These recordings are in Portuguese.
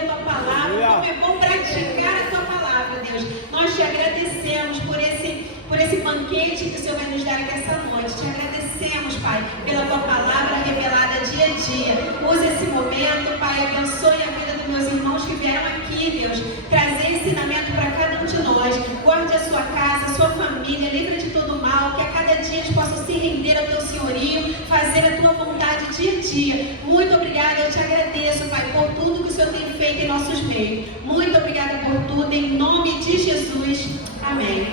a tua palavra, como é bom praticar a tua palavra, Deus. Nós te agradecemos por esse banquete que o Senhor vai nos dar aqui essa noite. Te agradecemos, Pai, pela tua palavra revelada dia a dia. Use esse momento, Pai, abençoe a vida dos meus irmãos que vieram aqui, Deus, trazer ensinamento para cada um de nós. Guarde a sua casa, a sua família, livre de todo mal, que a cada dia eles possam se render ao teu senhorio, fazer a tua vontade dia a dia. Muito obrigada, eu te agradeço, Pai, por tudo que o Senhor tem feito em nossos meios. Muito obrigada por tudo, em nome de Jesus. Amém.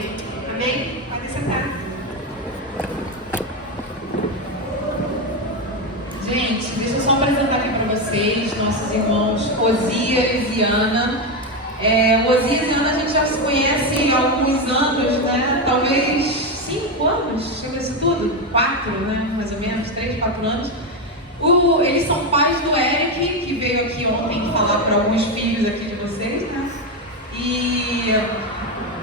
Amém? Pode sentar. Gente, deixa eu só apresentar aqui para vocês, nossos irmãos Osias e Ana. Osias e Ana a gente já se conhece há alguns anos, né? Talvez 5 anos, chega isso tudo? 4, né? Mais ou menos, 3, 4 anos. Eles são pais do Eric, que veio aqui ontem falar para alguns filhos aqui de vocês, né? E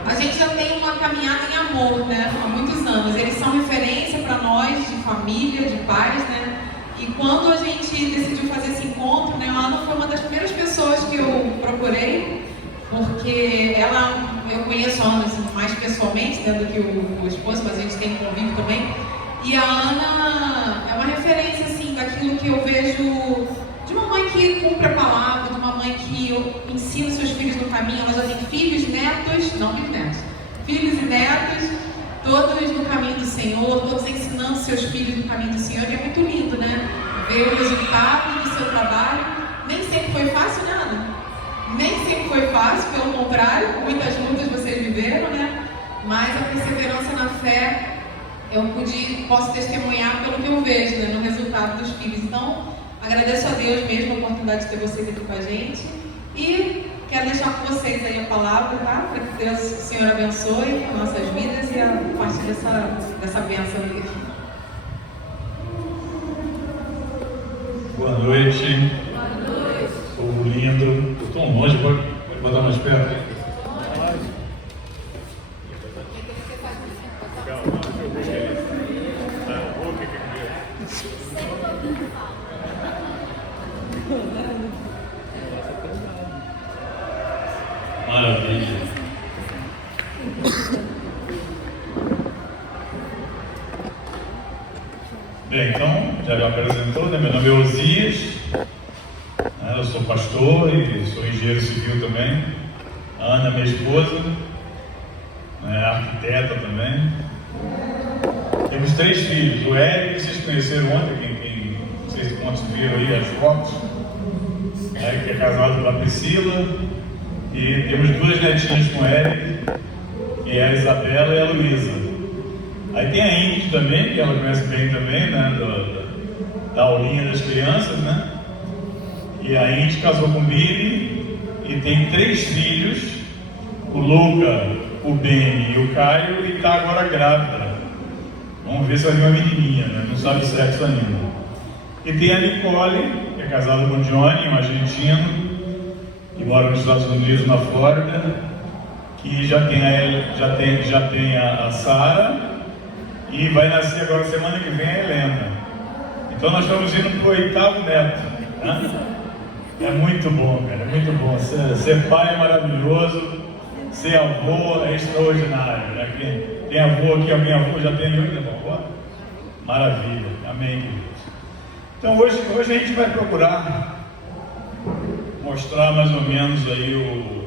a gente já tem uma caminhada em amor, né? Há muitos anos. Eles são referência para nós, de família, de pais, né? E quando a gente decidiu fazer esse encontro, né? A Ana foi uma das primeiras pessoas que eu procurei, porque eu conheço a Ana assim, mais pessoalmente, né, do que o esposo, mas a gente tem convívio também. E a Ana é uma referência, assim, daquilo que eu vejo de uma mãe que cumpre a palavra, de uma mãe que ensina seus filhos no caminho. Ela já tem filhos, netos, não bisnetos, filhos e netos, todos no caminho do Senhor, todos ensinando seus filhos no caminho do Senhor, e é muito lindo, né? Ver o resultado do seu trabalho. Nem sempre foi fácil, nada. Nem sempre foi fácil, pelo contrário, muitas lutas vocês viveram, né? Mas a perseverança na fé, posso testemunhar pelo que eu vejo, né? No resultado dos filhos. Então, agradeço a Deus mesmo a oportunidade de ter vocês aqui com a gente. E quero deixar com vocês aí a palavra, tá? Para que Deus, o Senhor abençoe nossas vidas e a partir dessa bênção aqui. Boa noite. Povo lindo. Estou tão longe, pode botar mais perto. Maravilha. Bem, então, já me apresentou, né? Meu nome é Osias, né? Eu sou pastor e sou engenheiro civil também. A Ana, minha esposa, né? Arquiteta também. Temos 3 filhos. O Eric, vocês conheceram ontem, não sei se quantos viram aí as fotos, né? Que é casado com a Priscila. E temos 2 netinhas com o Eric, que é a Isabela e a Luísa. Aí tem a Ingrid também, que ela conhece bem também, né, da aulinha das crianças, né? E a Ingrid casou com o Billy e tem 3 filhos, o Luca, o Beni e o Caio, e está agora grávida. Vamos ver se vai vir uma menininha, né? Não sabe o sexo ainda. E tem a Nicole, que é casada com o Johnny, um argentino, que mora nos Estados Unidos, na Flórida, que já tem a Sara, e vai nascer agora semana que vem a Helena. Então nós estamos indo para o 8º neto, né? É muito bom, cara, é muito bom. Ser pai é maravilhoso, ser avô é extraordinário, né? Quem tem avô aqui, alguém avô já tem ainda, avô? Maravilha, amém, queridos. Então hoje a gente vai procurar mostrar mais ou menos aí o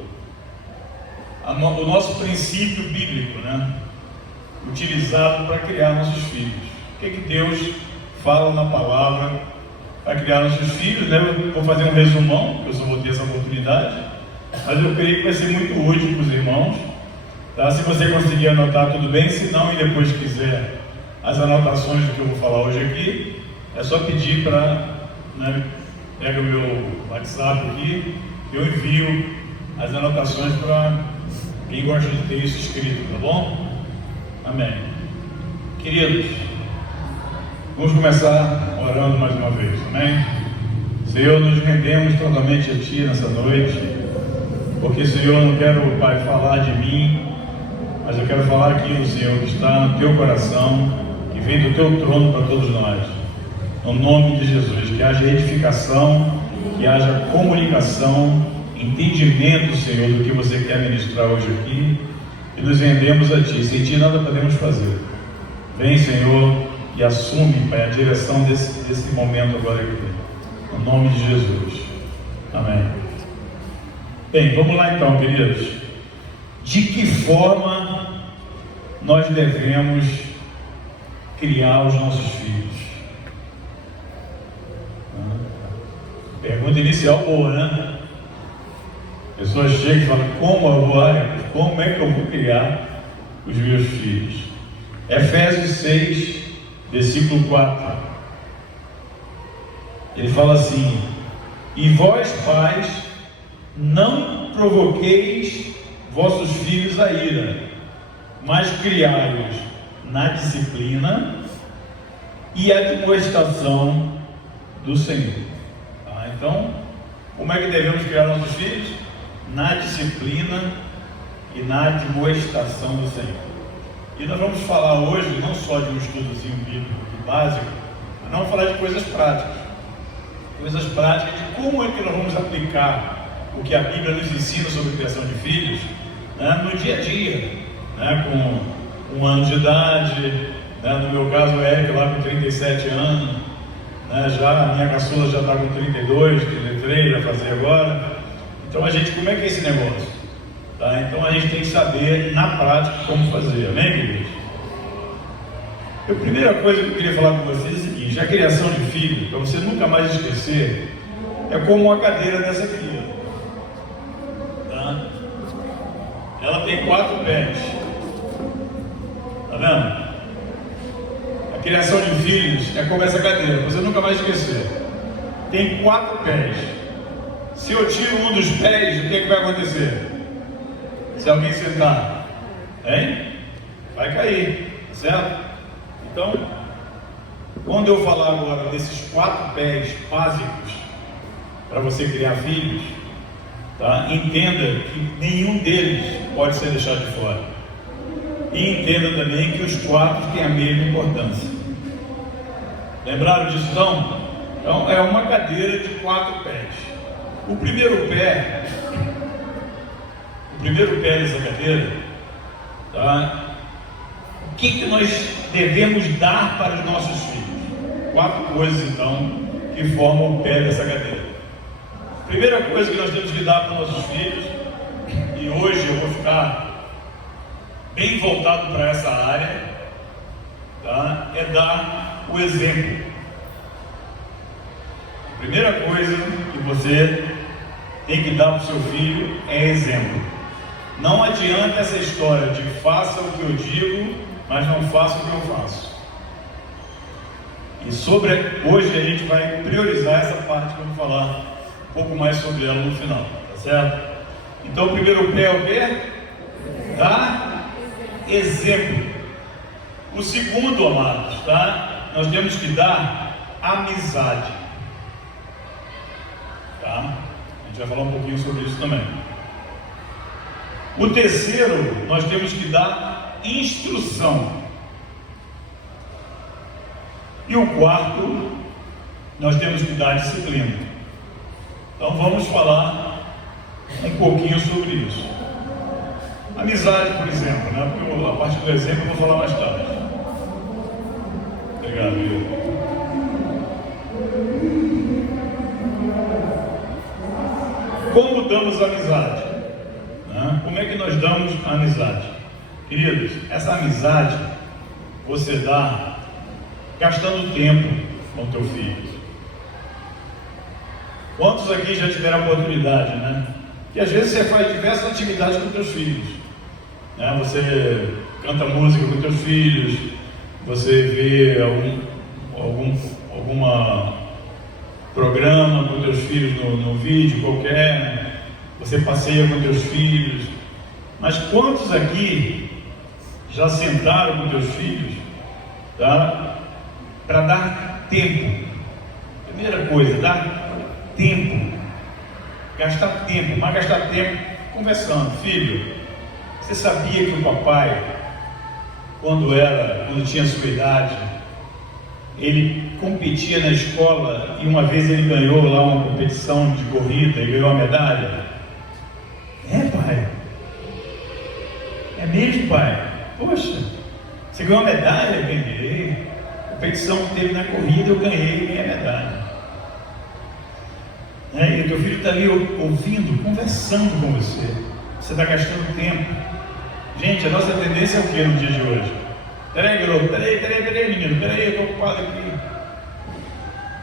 nosso princípio bíblico, né? Utilizado para criar nossos filhos. O que Deus fala na palavra para criar nossos filhos, né? Eu vou fazer um resumão, porque eu só vou ter essa oportunidade, mas eu creio que vai ser muito útil para os irmãos, tá? Se você conseguir anotar, tudo bem. Se não, e depois quiser as anotações do que eu vou falar hoje aqui, é só pedir para, né, pega o meu WhatsApp aqui, eu envio as anotações para quem gosta de ter isso escrito, tá bom? Amém. Queridos, vamos começar orando mais uma vez, amém? Senhor, nos rendemos totalmente a Ti nessa noite, porque, Senhor, eu não quero, Pai, falar de mim, mas eu quero falar aquilo, Senhor, que está no Teu coração, que vem do Teu trono para todos nós. No nome de Jesus, que haja edificação, que haja comunicação entendimento, Senhor, do que você quer ministrar hoje aqui, e nos rendemos a Ti. Sem Ti nada podemos fazer. Vem, Senhor, e assume, Pai, a direção desse momento agora aqui. No nome de Jesus. Amém. Bem, vamos lá então, queridos. De que forma nós devemos criar os nossos filhos? Pergunta inicial boa, né? A pessoa chega e fala, como é que eu vou criar os meus filhos? Efésios 6, versículo 4. Ele fala assim: e vós, pais, não provoqueis vossos filhos a ira, mas criai-os na disciplina e admoestação do Senhor. Então, como é que devemos criar nossos filhos? Na disciplina e na admoestação do Senhor. E nós vamos falar hoje não só de um estudozinho bíblico básico, mas vamos falar de coisas práticas. Coisas práticas de como é que nós vamos aplicar o que a Bíblia nos ensina sobre a criação de filhos, né, no dia a dia, né, com 1 ano de idade, né, no meu caso o Eric lá com 37 anos, né, já a minha caçula já está com 32, 33, vai fazer agora. Então como é que é esse negócio? Tá? Então a gente tem que saber na prática como fazer, amém, queridos? A primeira coisa que eu queria falar com vocês é o seguinte: a criação de filho, para você nunca mais esquecer, é como uma cadeira dessa aqui, tá? Ela tem 4 pés, tá vendo? A criação de filhos é como essa cadeira, para você nunca mais esquecer. Tem 4 pés. Se eu tiro um dos pés, o que vai acontecer? Se alguém sentar, hein? Vai cair, certo? Então, quando eu falar agora desses 4 pés básicos para você criar filhos, tá? Entenda que nenhum deles pode ser deixado de fora. E entenda também que os 4 têm a mesma importância. Lembraram disso então? Então é uma cadeira de 4 pés. O primeiro pé dessa cadeira, tá? O que nós devemos dar para os nossos filhos? 4 coisas então que formam o pé dessa cadeira. Primeira coisa que nós temos que dar para os nossos filhos, e hoje eu vou ficar bem voltado para essa área, tá? É dar o exemplo. A primeira coisa que você tem que dar para o seu filho é exemplo. Não adianta essa história de faça o que eu digo, mas não faça o que eu faço. E hoje a gente vai priorizar essa parte que eu vou falar um pouco mais sobre ela no final, tá certo? Então o primeiro pé é o quê? Dar exemplo. O segundo, amados, tá? Nós temos que dar amizade. Tá? A gente vai falar um pouquinho sobre isso também. O terceiro, nós temos que dar instrução. E o quarto, nós temos que dar disciplina. Então vamos falar um pouquinho sobre isso. Amizade, por exemplo, né? Porque a partir do exemplo eu vou falar mais tarde. Obrigado, Will. Como damos amizade? Né? Como é que nós damos a amizade? Queridos, essa amizade você dá gastando tempo com o teu filho. Quantos aqui já tiveram a oportunidade, né? Que às vezes você faz diversas atividades com teus filhos, né? Você canta música com teus filhos, você vê alguma programa com teus filhos no vídeo qualquer, você passeia com teus filhos. Mas quantos aqui já sentaram com teus filhos, tá? Para dar tempo? Primeira coisa, dar tempo. Gastar tempo, mas gastar tempo conversando. Filho, você sabia que o papai, quando tinha sua idade, ele competia na escola e uma vez ele ganhou lá uma competição de corrida e ganhou uma medalha? mesmo, pai? Poxa, você ganhou uma medalha? Eu ganhei. A competição que teve na corrida, eu ganhei a medalha. E o teu filho está ali ouvindo, conversando com você. Você está gastando tempo. Gente, a nossa tendência é o que no dia de hoje? Peraí, garoto, peraí, menino, peraí, eu estou ocupado aqui.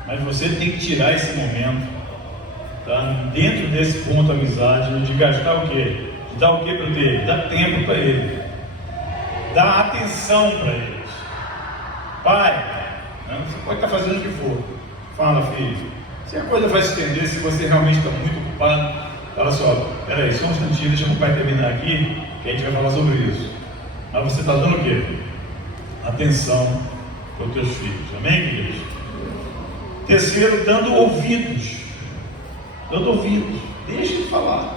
Mas você tem que tirar esse momento, tá? Dentro desse ponto amizade, de gastar o quê? De dar o quê para ele? Dar tempo para ele. Dar atenção para eles. Pai, você pode estar fazendo o que for. Fala, filho. Se a coisa vai se estender, se você realmente está muito ocupado, fala só, peraí, só um instantinho, deixa o pai terminar aqui, que a gente vai falar sobre isso. Mas você está dando o quê? Atenção para os teus filhos. Amém, queridos? Terceiro, dando ouvidos. Dando ouvidos. Deixa ele falar.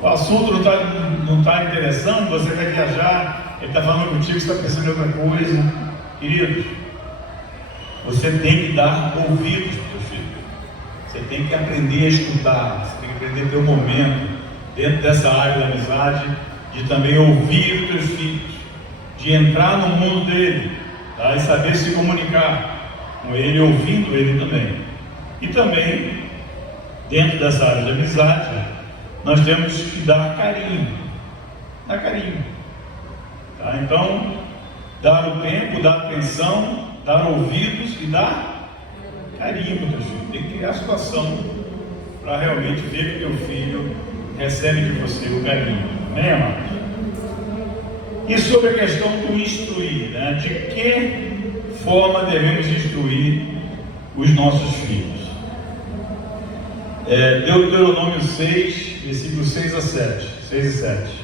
O assunto não está interessando, você vai viajar, ele está falando contigo, você está pensando em outra coisa. Queridos, você tem que dar ouvidos para os teus filhos. Você tem que aprender a escutar, você tem que aprender a ter um momento dentro dessa área da amizade, de também ouvir os teus filhos, de entrar no mundo dele, tá? E saber se comunicar com ele, ouvindo ele também. E também, dentro dessa área de amizade, nós temos que dar carinho. Dar carinho. Tá? Então, dar o tempo, dar atenção, dar ouvidos e dar carinho para o teu filho. Tem que criar a situação para realmente ver que teu filho recebe de você o carinho. Amém, amados? E sobre a questão do instruir, né? De que forma devemos instruir os nossos filhos? Deuteronômio 6, versículos 6 a 7. 6 e 7.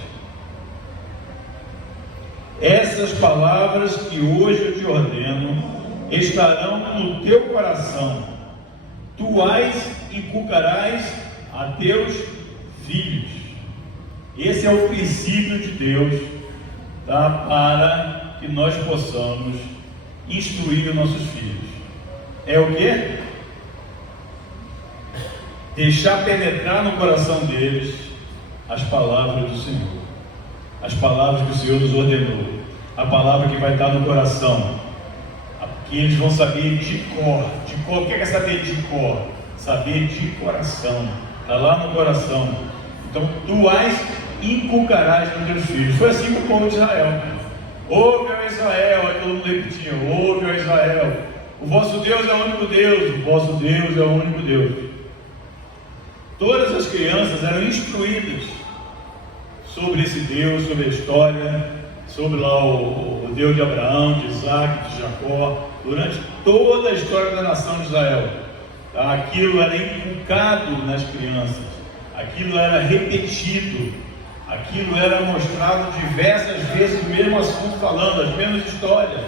Essas palavras que hoje eu te ordeno estarão no teu coração. Tu as inculcarás a teus filhos. Esse é o princípio de Deus, tá? Para que nós possamos instruir os nossos filhos. É o quê? Deixar penetrar no coração deles as palavras do Senhor. As palavras que o Senhor nos ordenou. A palavra que vai estar no coração. Que eles vão saber de cor. De cor, o que é saber de cor? Saber de coração. Está lá no coração. Então, tu as inculcarás nos teus filhos. Foi assim com o povo de Israel. Ouve, ó Israel, aí todo mundo repetia, ouve, ó Israel, o vosso Deus é o único Deus, o vosso Deus é o único Deus. Todas as crianças eram instruídas sobre esse Deus, sobre a história, sobre lá o Deus de Abraão, de Isaac, de Jacó, durante toda a história da nação de Israel. Aquilo era inculcado nas crianças, aquilo era repetido, aquilo era mostrado diversas vezes, o mesmo assunto falando, as mesmas histórias.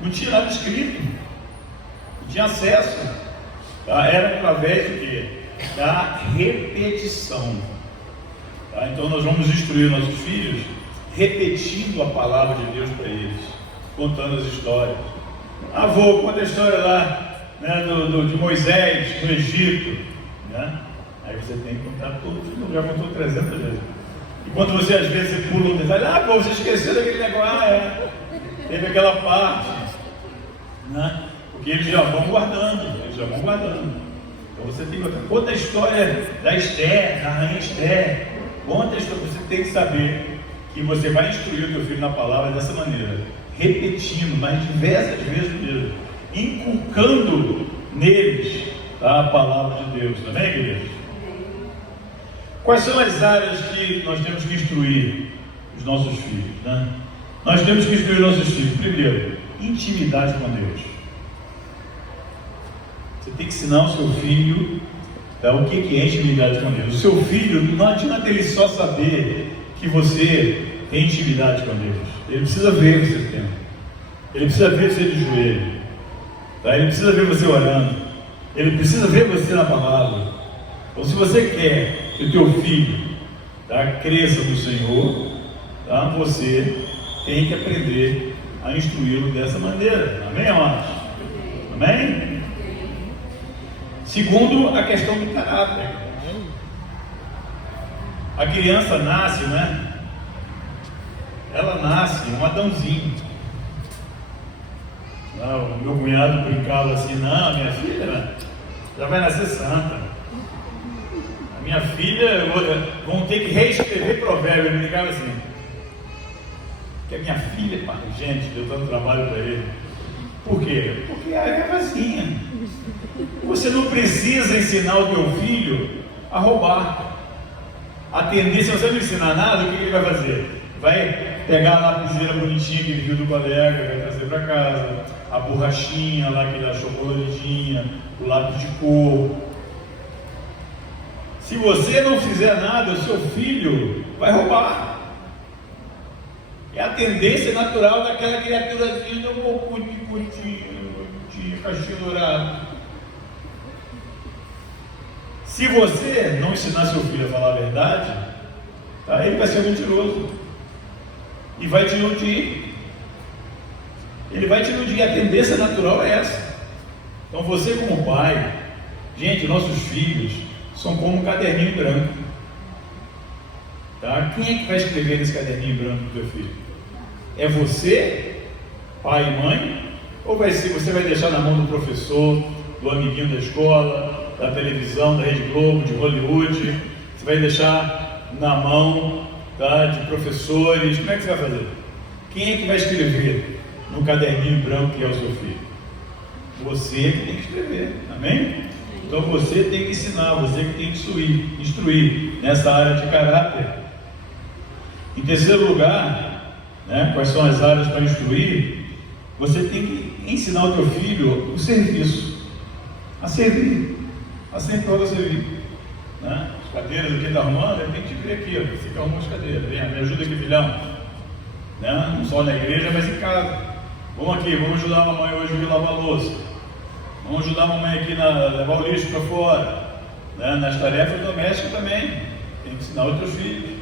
Não tinha nada escrito, não tinha acesso. Era através de quê? Da repetição. Então nós vamos instruir nossos filhos repetindo a palavra de Deus para eles, contando as histórias. Avô, conta a história lá, né, de Moisés no Egito, né? Aí você tem que contar tudo, já contou 300 vezes. E quando você às vezes pula um detalhe, pô, você esqueceu daquele negócio, teve aquela parte, né? Porque eles já vão guardando, Então você tem que conta a história da Esther, da rainha Esther, conta a história, você tem que saber que você vai instruir o teu filho na palavra dessa maneira, repetindo, mas diversas vezes mesmo, inculcando neles a palavra de Deus, tá bem, queridos? Quais são as áreas que nós temos que instruir os nossos filhos, né? Nós temos que instruir os nossos filhos, primeiro, intimidade com Deus. Você tem que ensinar o seu filho o que é intimidade com Deus. O seu filho, não adianta ele só saber que você tem intimidade com Deus. Ele precisa ver você tendo. Ele precisa ver você de joelho. Ele precisa ver você orando. Ele precisa ver você na palavra. Então, se você quer que o teu filho cresça no Senhor, você tem que aprender a instruí-lo dessa maneira. Amém, amados? Amém? Segundo, a questão do caráter. A criança nasce, né? ela nasce um Adãozinho. O meu cunhado brincava assim: não, minha filha já vai nascer santa. A minha filha, vão ter que reescrever provérbio. Ele brincava assim. Que a minha filha, gente, deu tanto trabalho para ele. Por quê? Porque a área é vazia. Você não precisa ensinar o teu filho a roubar. A tendência, se você não ensinar nada, o que ele vai fazer? Vai pegar a lapiseira bonitinha que ele viu do colega, vai trazer para casa, a borrachinha lá que ele achou coloridinha, o lápis de cor. Se você não fizer nada, o seu filho vai roubar. É a tendência natural daquela criaturazinha do curtinho, cachinho dourado. Se você não ensinar seu filho a falar a verdade, tá, ele vai ser mentiroso e vai te iludir. Ele vai te iludir. A tendência natural é essa. Então você, como pai, gente, nossos filhos são como um caderninho branco. Tá? Quem é que vai escrever nesse caderninho branco do teu filho? É você, pai e mãe? Ou você vai deixar na mão do professor, do amiguinho da escola, da televisão, da Rede Globo, de Hollywood? Você vai deixar na mão, tá, de professores? Como é que você vai fazer? Quem é que vai escrever no caderninho branco que é o seu filho? Você que tem que escrever, amém? Então você tem que ensinar, você que tem que instruir nessa área de caráter. Em terceiro lugar, né, quais são as áreas para instruir? Você tem que ensinar o teu filho o serviço, a servir, a sempre para servir, né? As cadeiras aqui está arrumando, tem que ver aqui, ó, fica arrumando as cadeiras, vem, me ajuda aqui, filhão, né? Não só na igreja, mas em casa. Vamos aqui, vamos ajudar a mamãe hoje a lavar a louça, vamos ajudar a mamãe aqui a levar o lixo para fora, né? Nas tarefas domésticas também, tem que ensinar os teus filhos.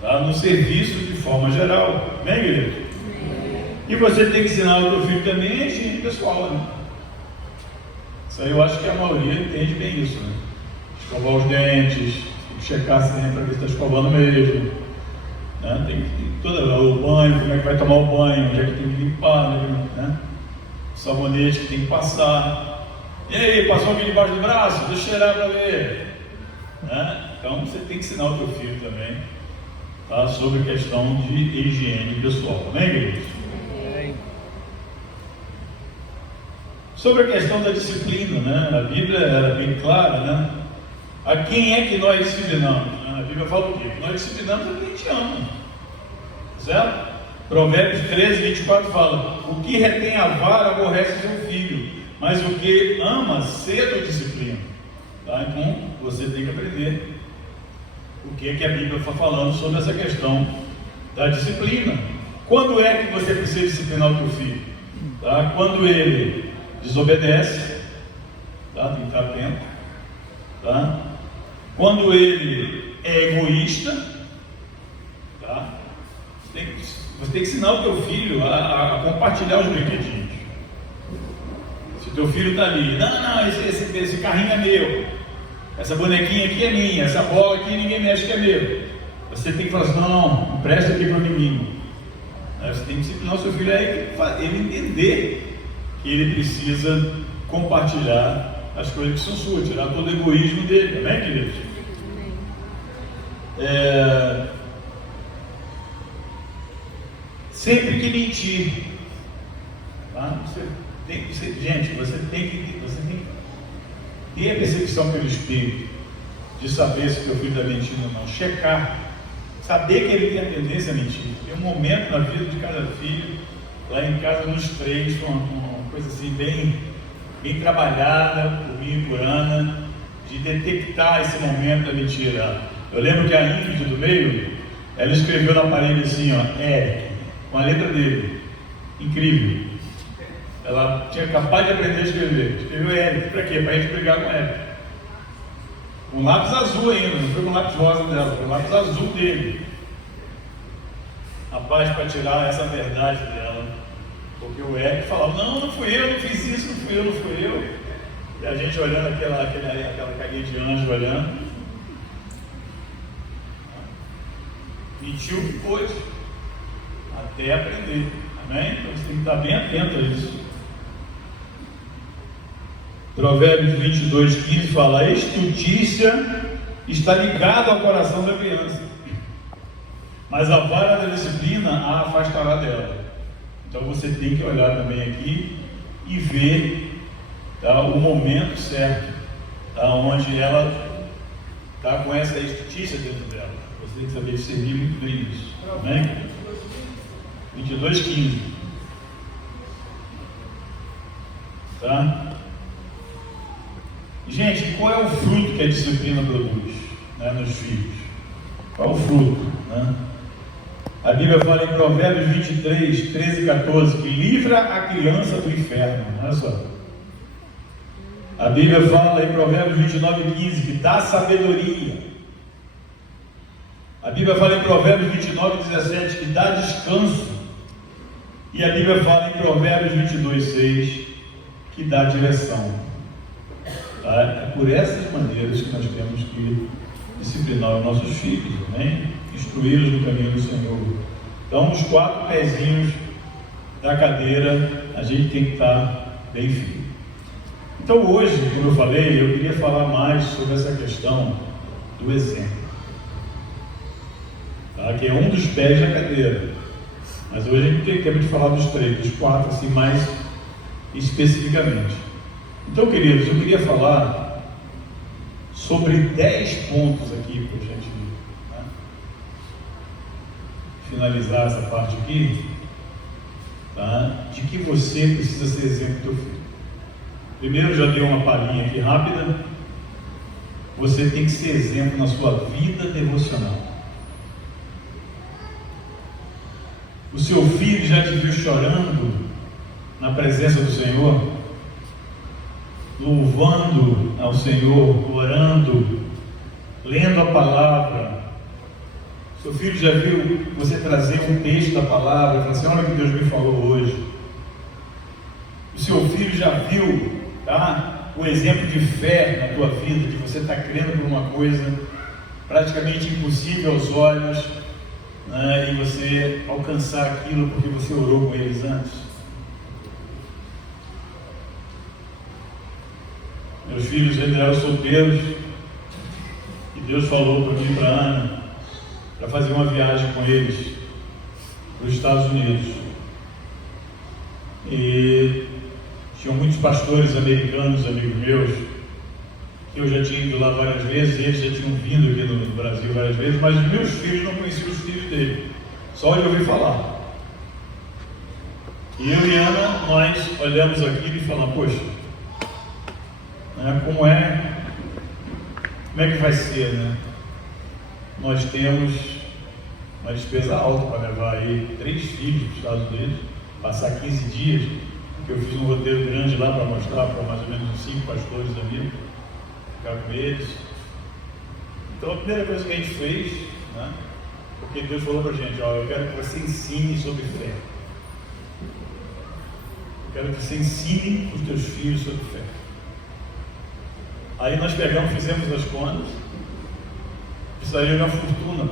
Tá? No serviço de forma geral, bem, igreja? E você tem que ensinar o teu filho também a higiene pessoal, né? Isso aí eu acho que a maioria entende bem isso, né? Escovar os dentes, tem que checar sempre para ver se está escovando mesmo, né? Tem que o banho, como é que vai tomar o banho, onde é que tem que limpar, né? O sabonete que tem que passar. E aí, passou aqui debaixo do braço? Deixa eu cheirar para ver, né? Então você tem que ensinar o teu filho também, tá, sobre a questão de higiene pessoal, amém, igreja? Sobre a questão da disciplina, né? A Bíblia era bem clara, né? A quem é que nós disciplinamos? A Bíblia fala o quê? Nós disciplinamos a quem a gente ama, certo? Provérbios 13, 24 fala: o que retém a vara aborrece seu filho, mas o que ama cedo disciplina. Tá? Então você tem que aprender o que é que a Bíblia está falando sobre essa questão da disciplina. Quando é que você precisa disciplinar o teu filho? Tá? Quando ele desobedece, tá? Tem que estar atento, tá? Quando ele é egoísta, tá? Você tem que ensinar o teu filho a compartilhar os brinquedinhos. Se o teu filho está ali, não, esse carrinho é meu, essa bonequinha aqui é minha, essa bola aqui ninguém mexe que é meu. Você tem que falar assim: não, empresta aqui para o menino. Você tem que disciplinar o seu filho a ele entender que ele precisa compartilhar as coisas que são suas, tirar todo o egoísmo dele, amém, queridos? Sempre que mentir, tá? Gente, você tem que ter a percepção pelo Espírito de saber se o teu filho está mentindo ou não, checar, saber que ele tem a tendência a mentir. Tem um momento na vida de cada filho, lá em casa nos três, uma coisa assim bem trabalhada por mim e por Ana, de detectar esse momento da mentira. Eu lembro que a Ingrid do meio, ela escreveu na parede assim, ó, Eric, com a letra dele, incrível. Ela tinha acabado de aprender a escrever, escreveu Eric, para quê? Para a gente brigar com Eric. Um lápis azul ainda, não foi com o lápis rosa dela, foi o lápis azul dele. Rapaz, para tirar essa verdade dela, porque o Eric falava: não fui eu, não fiz isso, não fui eu. E a gente olhando aquela caguinha de anjo olhando, mentiu que pôde. até aprender. Amém? Então você tem que estar bem atento a isso. Provérbios 22:15 fala: a estutícia está ligada ao coração da criança, mas a vara da disciplina a afastará dela. Então você tem que olhar também aqui e ver, tá, o momento certo, tá, onde ela está com essa estutícia dentro dela. Você tem que saber discernir muito bem isso. Amém? 22:15. Tá? Gente, qual é o fruto que a disciplina produz, né, nos filhos? Qual é o fruto? Né? A Bíblia fala em Provérbios 23:13-14 que livra a criança do inferno. Olha só. A Bíblia fala em Provérbios 29:15 que dá sabedoria. A Bíblia fala em Provérbios 29:17 que dá descanso. E a Bíblia fala em Provérbios 22:6 que dá direção. Tá? É por essas maneiras que nós temos que disciplinar os nossos filhos, né? Instruí-los no caminho do Senhor. Então, os 4 pezinhos da cadeira, a gente tem que estar bem firme. Então, hoje, como eu falei, eu queria falar mais sobre essa questão do exemplo, tá? Que é um dos pés da cadeira. Mas hoje a gente tem tempo de falar dos 3, dos 4, assim, mais especificamente. Então, queridos, eu queria falar sobre 10 pontos aqui para a gente, né, finalizar essa parte aqui, tá, de que você precisa ser exemplo do teu filho. Primeiro, eu já dei uma palhinha aqui rápida. Você tem que ser exemplo na sua vida devocional. O seu filho já te viu chorando na presença do Senhor, louvando ao Senhor, orando, lendo a palavra. Seu filho já viu você trazer um texto da palavra, falar assim: olha o que Deus me falou hoje. O seu filho já viu, tá, o exemplo de fé na tua vida, de você estar crendo por uma coisa praticamente impossível aos olhos, né, e você alcançar aquilo porque você orou com eles antes. Meus filhos ainda eram solteiros e Deus falou para mim e para a Ana para fazer uma viagem com eles para os Estados Unidos. E tinham muitos pastores americanos, amigos meus, que eu já tinha ido lá várias vezes, e eles já tinham vindo aqui no Brasil várias vezes, mas os meus filhos não conheciam os filhos dele, só de ouvir falar. E eu e Ana, nós olhamos aquilo e falamos: poxa, como é que vai ser, né? Nós temos uma despesa alta para levar aí 3 filhos para os Estados Unidos, passar 15 dias, porque eu fiz um roteiro grande lá para mostrar para mais ou menos uns 5 pastores amigos, ficar com eles. Então a primeira coisa que a gente fez, né, porque Deus falou para a gente: ó, eu quero que você ensine sobre fé. Eu quero que você ensine os teus filhos sobre fé. Aí nós pegamos, fizemos as contas, e saiu uma fortuna.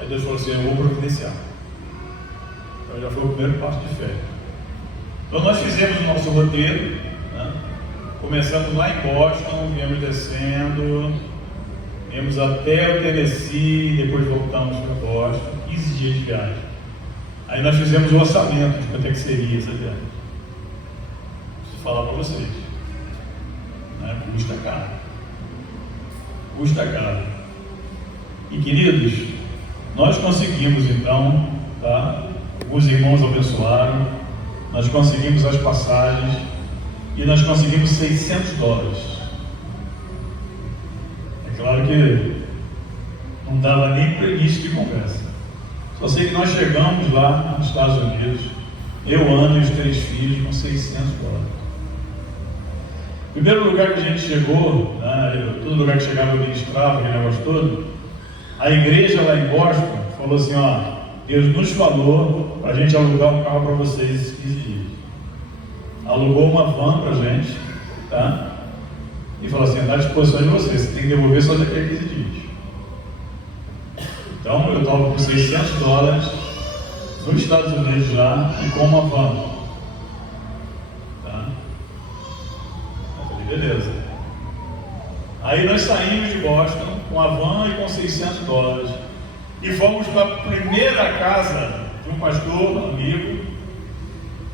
Aí Deus falou assim: eu vou providenciar. Então já foi o primeiro passo de fé. Então nós fizemos o nosso roteiro, né? Começamos lá em Boston, viemos descendo, viemos até o Tennessee, depois voltamos para Boston, 15 dias de viagem. Aí nós fizemos o orçamento de quanto é que seria essa viagem. Preciso falar para vocês. Custa caro. Custa caro. E queridos, nós conseguimos então, tá? Os irmãos abençoaram, nós conseguimos as passagens e nós conseguimos $600. É claro que não dava nem para início de conversa. Só sei que nós chegamos lá nos Estados Unidos, eu, Ana e os 3 filhos, com $600. Primeiro lugar que a gente chegou, né, todo lugar que chegava eu ministrava, aquele negócio todo, a igreja lá em Boston falou assim: ó, Deus nos falou para a gente alugar um carro para vocês esses 15 dias. Alugou uma van para a gente, tá? E falou assim: está à disposição de vocês, você tem que devolver só daqui a 15 dias. Então eu estava com $600 nos Estados Unidos lá e com uma van. Tá? Eu falei, beleza. Aí nós saímos de Boston com a van e com $600 e fomos para a primeira casa de um pastor amigo,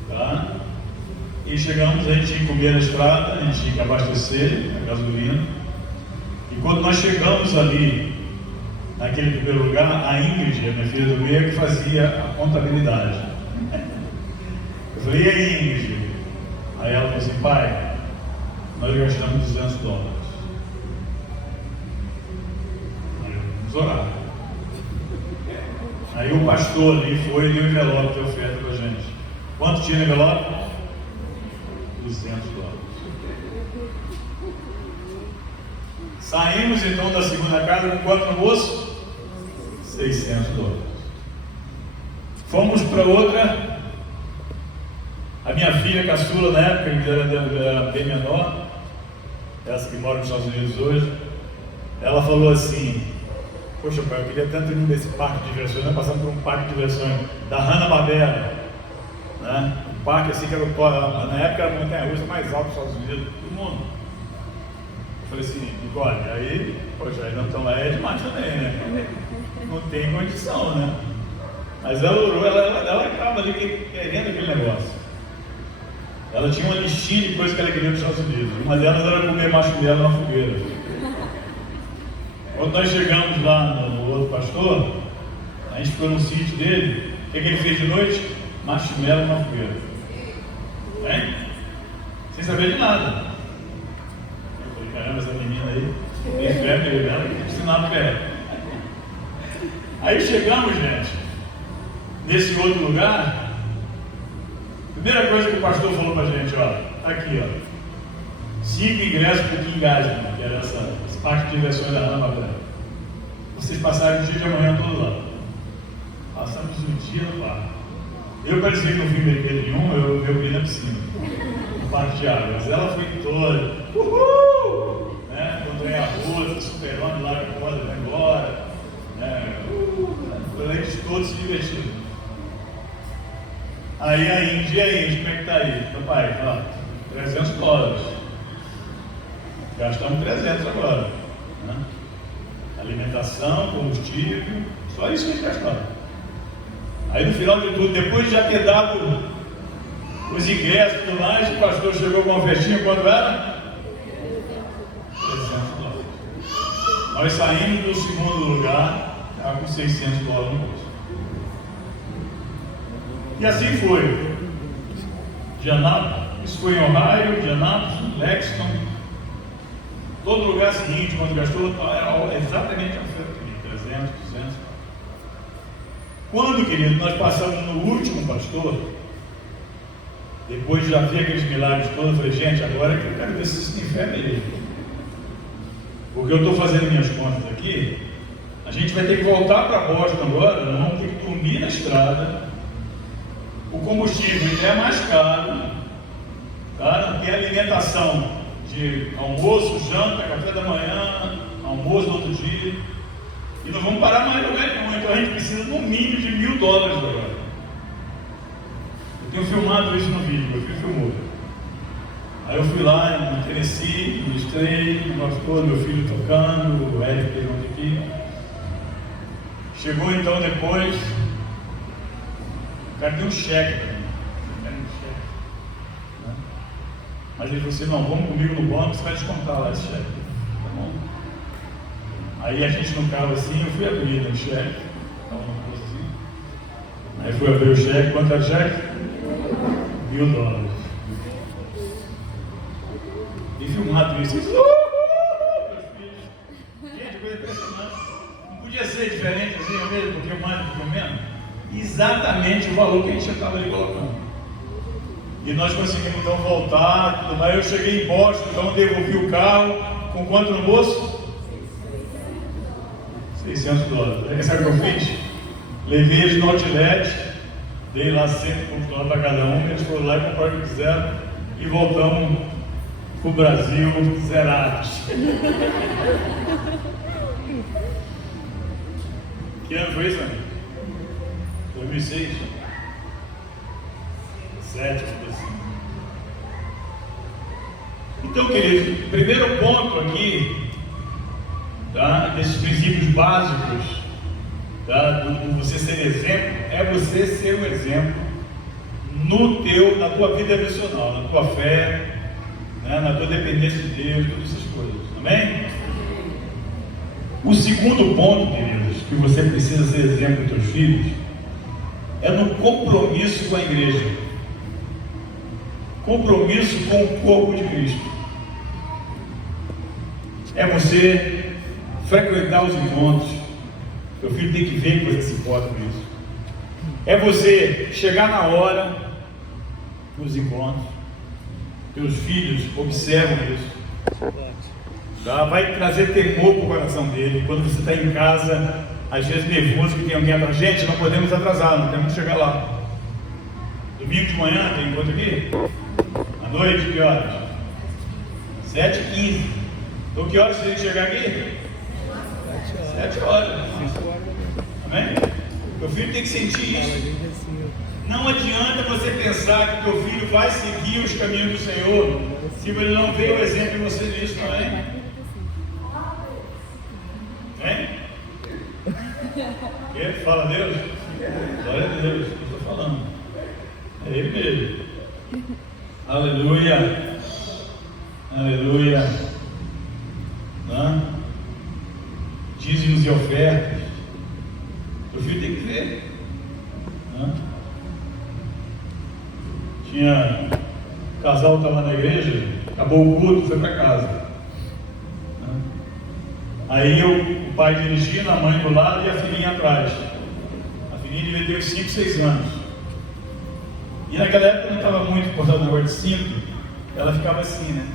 tá? E chegamos, a gente tinha que comer na estrada, a gente tinha que abastecer a gasolina. E quando nós chegamos ali, naquele primeiro lugar, a Ingrid, a minha filha do meio, que fazia a contabilidade. Eu falei, e aí, Ingrid? Aí ela falou assim, pai, nós gastamos $200. Aí eu, vamos orar. Aí o pastor ali foi e deu um envelope de oferta para a gente. Quanto tinha no envelope? $200. Saímos então da segunda casa com quanto no bolso? $600. Fomos para outra. A minha filha caçula, na época, que era bem menor, essa que mora nos Estados Unidos hoje, ela falou assim, poxa pai, eu queria tanto ir nesse parque de diversões, nós passamos por um parque de diversões da Hanna-Barbera, né? Um parque assim que era, na época era a montanha-russa mais alta dos Estados Unidos do mundo. Eu falei assim, Nicole, aí, poxa, aí não estão lá, é demais também, né? Não tem condição, né? Mas ela orou, ela estava ali querendo aquele negócio. Ela tinha uma listinha de coisas que ela queria nos Estados Unidos. Uma delas era comer marshmallow na fogueira. Quando nós chegamos lá no outro pastor, a gente foi no sítio dele, o que ele fez de noite? Marshmallow na fogueira. Hein? Sem saber de nada. Eu falei, caramba, essa menina aí, tem fé mesmo, ela tem que ensinar fé. Aí chegamos, gente, nesse outro lugar. Primeira coisa que o pastor falou pra gente, ó, tá aqui, ó, 5 ingressos por King Island, que era esse parque de diversões da Hanna-Barbera. Vocês passaram o dia de amanhã todo lá. Passamos um dia no parque. Eu parecia que não vi brinquedo nenhum, eu mergulhei na piscina, no parque de água. Mas ela foi toda, uhul! Né? Encontrei a Rosa, super-homem lá que pode vai embora. Durante todos se divertindo. Aí a Índia, como é que tá aí? Meu pai, ó, $300. Gastamos 300 agora. Né? Alimentação, combustível, só isso que a gente gastou. Aí no final de tudo, depois de já ter dado os ingressos e tudo mais, o pastor chegou com uma festinha, quando era? $300. Nós saímos do segundo lugar, já com $600 no bolso. E assim foi. De Anápolis, isso foi em Ohio, de Anápolis, Lexington, todo lugar seguinte, quando gastou, era exatamente a oferta que 300, 200. Quando, querido, nós passamos no último pastor, depois de já ver aqueles milagres todos, eu falei, gente, agora que eu quero ver se vocês têm fé mesmo. Porque eu estou fazendo minhas contas aqui, a gente vai ter que voltar para Boston agora, nós vamos ter que dormir na estrada, o combustível é mais caro, tá? Não tem alimentação de almoço, janta, café da manhã, almoço no outro dia, e não vamos parar mais no lugar nenhum, então a gente precisa no mínimo de $1.000 agora. Eu tenho filmado isso no vídeo, meu filho filmou. Aí eu fui lá em Tennessee, ministrei, nós todos, meu filho tocando, o Eric pergunta aqui. Chegou então depois, o cara deu um cheque para mim. Né? Mas ele falou assim, não, vamos comigo no banco, você vai descontar lá esse cheque. Tá bom? Aí a gente no carro assim, eu fui abrir o cheque, uma coisa assim. Aí fui abrir o cheque, quanto era o cheque? $1.000. E filmado isso, meus filhos. Gente, coisa impressionante. Não podia ser diferente assim, mesmo, porque eu mais, porque eu menos. Exatamente o valor que a gente estava ali colocando. E nós conseguimos então voltar, tudo mais. Eu cheguei em Boston, então devolvi o carro, com quanto no bolso? $600. Aí sabe o que eu fiz? Levei eles no outlet, dei lá $100 para cada um, eles foram lá e compraram o que quiseram e voltamos para o Brasil zerados. Que ano foi isso, amigo? 2006? 7, assim. Então, queridos, o primeiro ponto aqui, tá, desses princípios básicos, tá, do você ser exemplo, é você ser um exemplo na tua vida emocional, na tua fé, né, na tua dependência de Deus, todas essas coisas. Amém? O segundo ponto, queridos, que você precisa ser exemplo dos teus filhos, é no compromisso com a igreja. Compromisso com o corpo de Cristo. É você frequentar os encontros. Teu filho tem que ver que você se importa com isso. É você chegar na hora nos encontros. Teus filhos observam isso. Tá? Vai trazer temor para o coração dele. Quando você está em casa, às vezes nervoso que tem alguém atrás. Gente, não podemos atrasar, não temos que chegar lá. Domingo de manhã tem encontro aqui? À noite, que horas? 7h15. Então que horas você tem que chegar aqui? 7 horas. Amém? Teu filho tem que sentir isso. Não adianta você pensar que teu filho vai seguir os caminhos do Senhor se ele não vê o exemplo de você nisso, não é? Hein? Fala a Deus? Glória a Deus, eu estou falando. É Ele mesmo. Aleluia. Aleluia. Dízimos e ofertas. Teu filho tem que ver. Tinha um casal que estava na igreja, acabou o culto, foi para casa. Aí o pai dirigindo, a mãe do lado e a filhinha atrás. A filhinha devia ter uns 5, 6 anos. E naquela época não estava muito portado no negócio de cinto, ela ficava assim, né?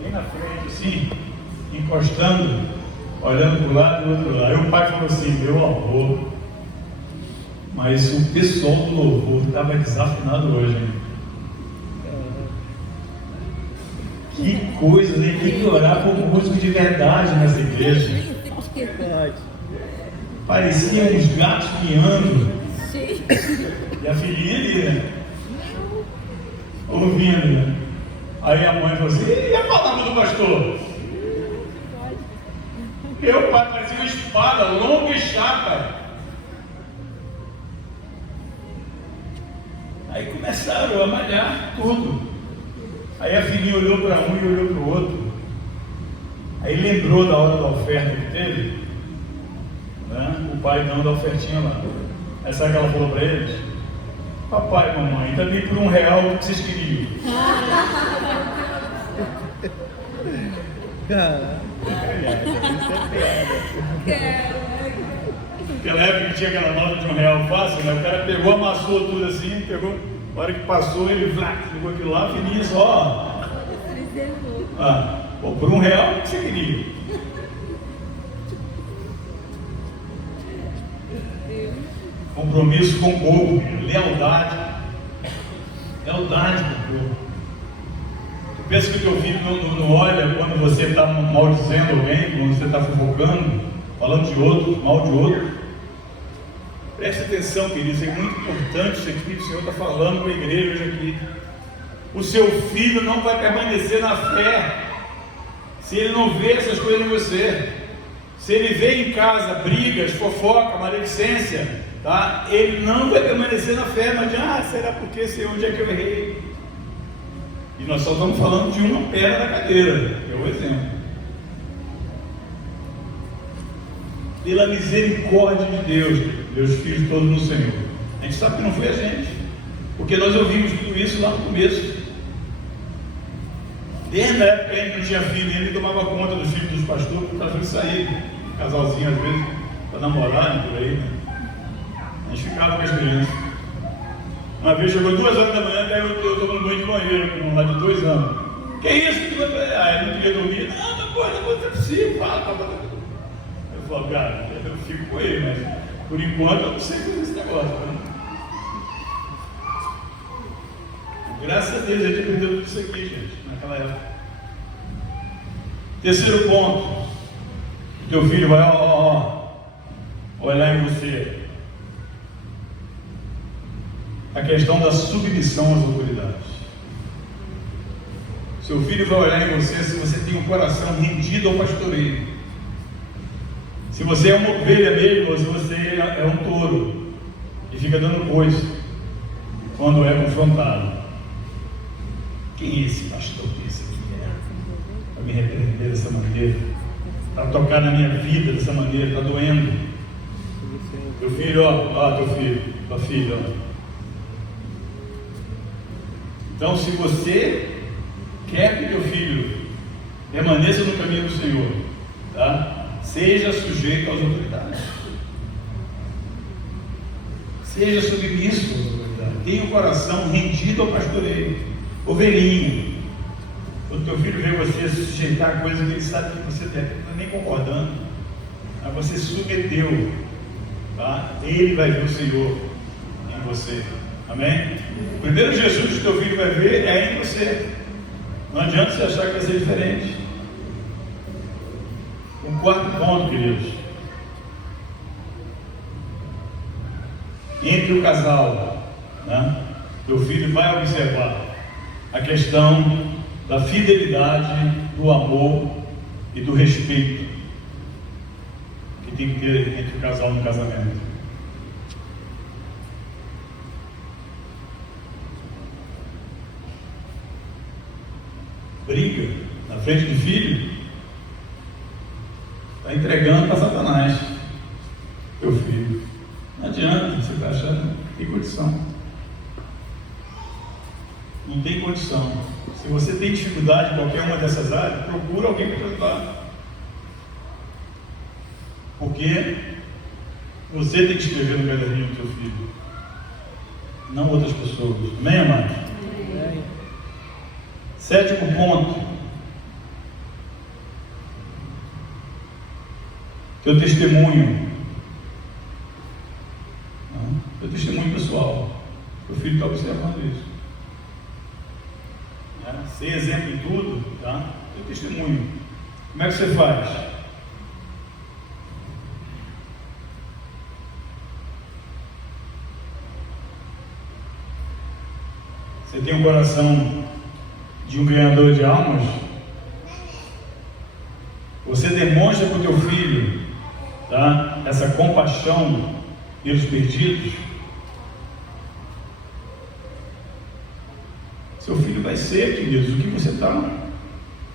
Bem na frente, assim, encostando, olhando para o lado e do outro lado. Aí o pai falou assim: meu amor, mas o pessoal do louvor estava desafinado hoje, hein? Que coisa, né? Tem que orar por músico de verdade nessa igreja. Parecia uns gatos miando. E a filhinha ali, né? Ouvindo, né? Aí a mãe falou assim: e a palavra do pastor? Meu pai parecia uma espada longa e chata. Aí começaram a malhar tudo. Aí a filhinha olhou para um e olhou para o outro. Aí lembrou da hora da oferta que teve, né? O pai dando a ofertinha lá. Aí sabe o que ela falou para eles? Papai e mamãe, ainda dei por R$1 o que vocês queriam. Naquela época que tinha aquela nota de R$1 fácil, né? O cara pegou, amassou tudo assim, pegou. A hora que passou, ele pegou aquilo lá, fininho só. Por R$1 o que você queria? Compromisso com o povo, lealdade. Lealdade com o povo. Tu pensa que o teu filho não olha quando você está maldizendo alguém, quando você está fofocando, falando de outro, mal de outro? Preste atenção, queridos, é muito importante isso aqui que o Senhor está falando com a igreja hoje aqui. O seu filho não vai permanecer na fé se ele não vê essas coisas em você. Se ele vê em casa brigas, fofoca, maledicência, tá? Ele não vai permanecer na fé. Não adianta, será porque sei onde é que eu errei? E nós só estamos falando de uma pedra da cadeira, que é o exemplo. Pela misericórdia de Deus, meus filhos todos no Senhor. A gente sabe que não foi a gente, porque nós ouvimos tudo isso lá no começo. Desde a época que a gente não tinha filho, ele tomava conta dos filhos dos pastores, por causa de sair, casalzinho às vezes, para namorar, por aí, né? A gente ficava com as crianças. Uma vez chegou 2 horas da manhã, daí eu estou no banho de banheiro, com um lá de 2 anos. Que isso? Ele não queria dormir. Não, mas pô, não é possível, fala. Eu falo, cara, eu fico com ele, mas por enquanto eu não sei fazer esse negócio. Né? Graças a Deus a gente aprendeu tudo isso aqui, gente, naquela época. Terceiro ponto: o teu filho vai olhar em você. a questão da submissão às autoridades. Seu filho vai olhar em você se você tem um coração rendido ao pastoreio. Se você é uma ovelha mesmo, ou se você é um touro e fica dando coice quando é confrontado. Quem é esse pastor desse aqui? Para me repreender dessa maneira, para tocar na minha vida dessa maneira, está doendo. Teu filho, teu filho, tua filha, Então, se você quer que teu filho permaneça no caminho do Senhor, tá? Seja sujeito às autoridades. Seja submisso às autoridades. Tenha o coração rendido ao pastoreio. Ovelhinha. Quando teu filho vê você se sujeitar a coisas que ele sabe que você deve, não está nem concordando, mas você se submeteu, tá? Ele vai ver o Senhor em você. Amém? O primeiro Jesus que teu filho vai ver é em você. Não adianta você achar que vai ser diferente. Um quarto ponto, queridos. Entre o casal, né? Teu filho vai observar a questão da fidelidade, do amor e do respeito que tem que ter entre o casal no casamento. Briga na frente do filho, está entregando para Satanás teu filho. Não adianta, você está achando que tem condição. Não tem condição. Se você tem dificuldade em qualquer uma dessas áreas, procura alguém para te ajudar. Porque você tem que escrever no caderninho do teu filho, não outras pessoas. Amém, amados? Amém. Sétimo ponto. Teu testemunho. Teu testemunho pessoal. Teu filho está observando isso. Ser exemplo em tudo, tá? Teu testemunho. Como é que você faz? Você tem um coração de um ganhador de almas? Você demonstra para o teu filho, tá? Essa compaixão pelos perdidos? Seu filho vai ser, queridos, o que você está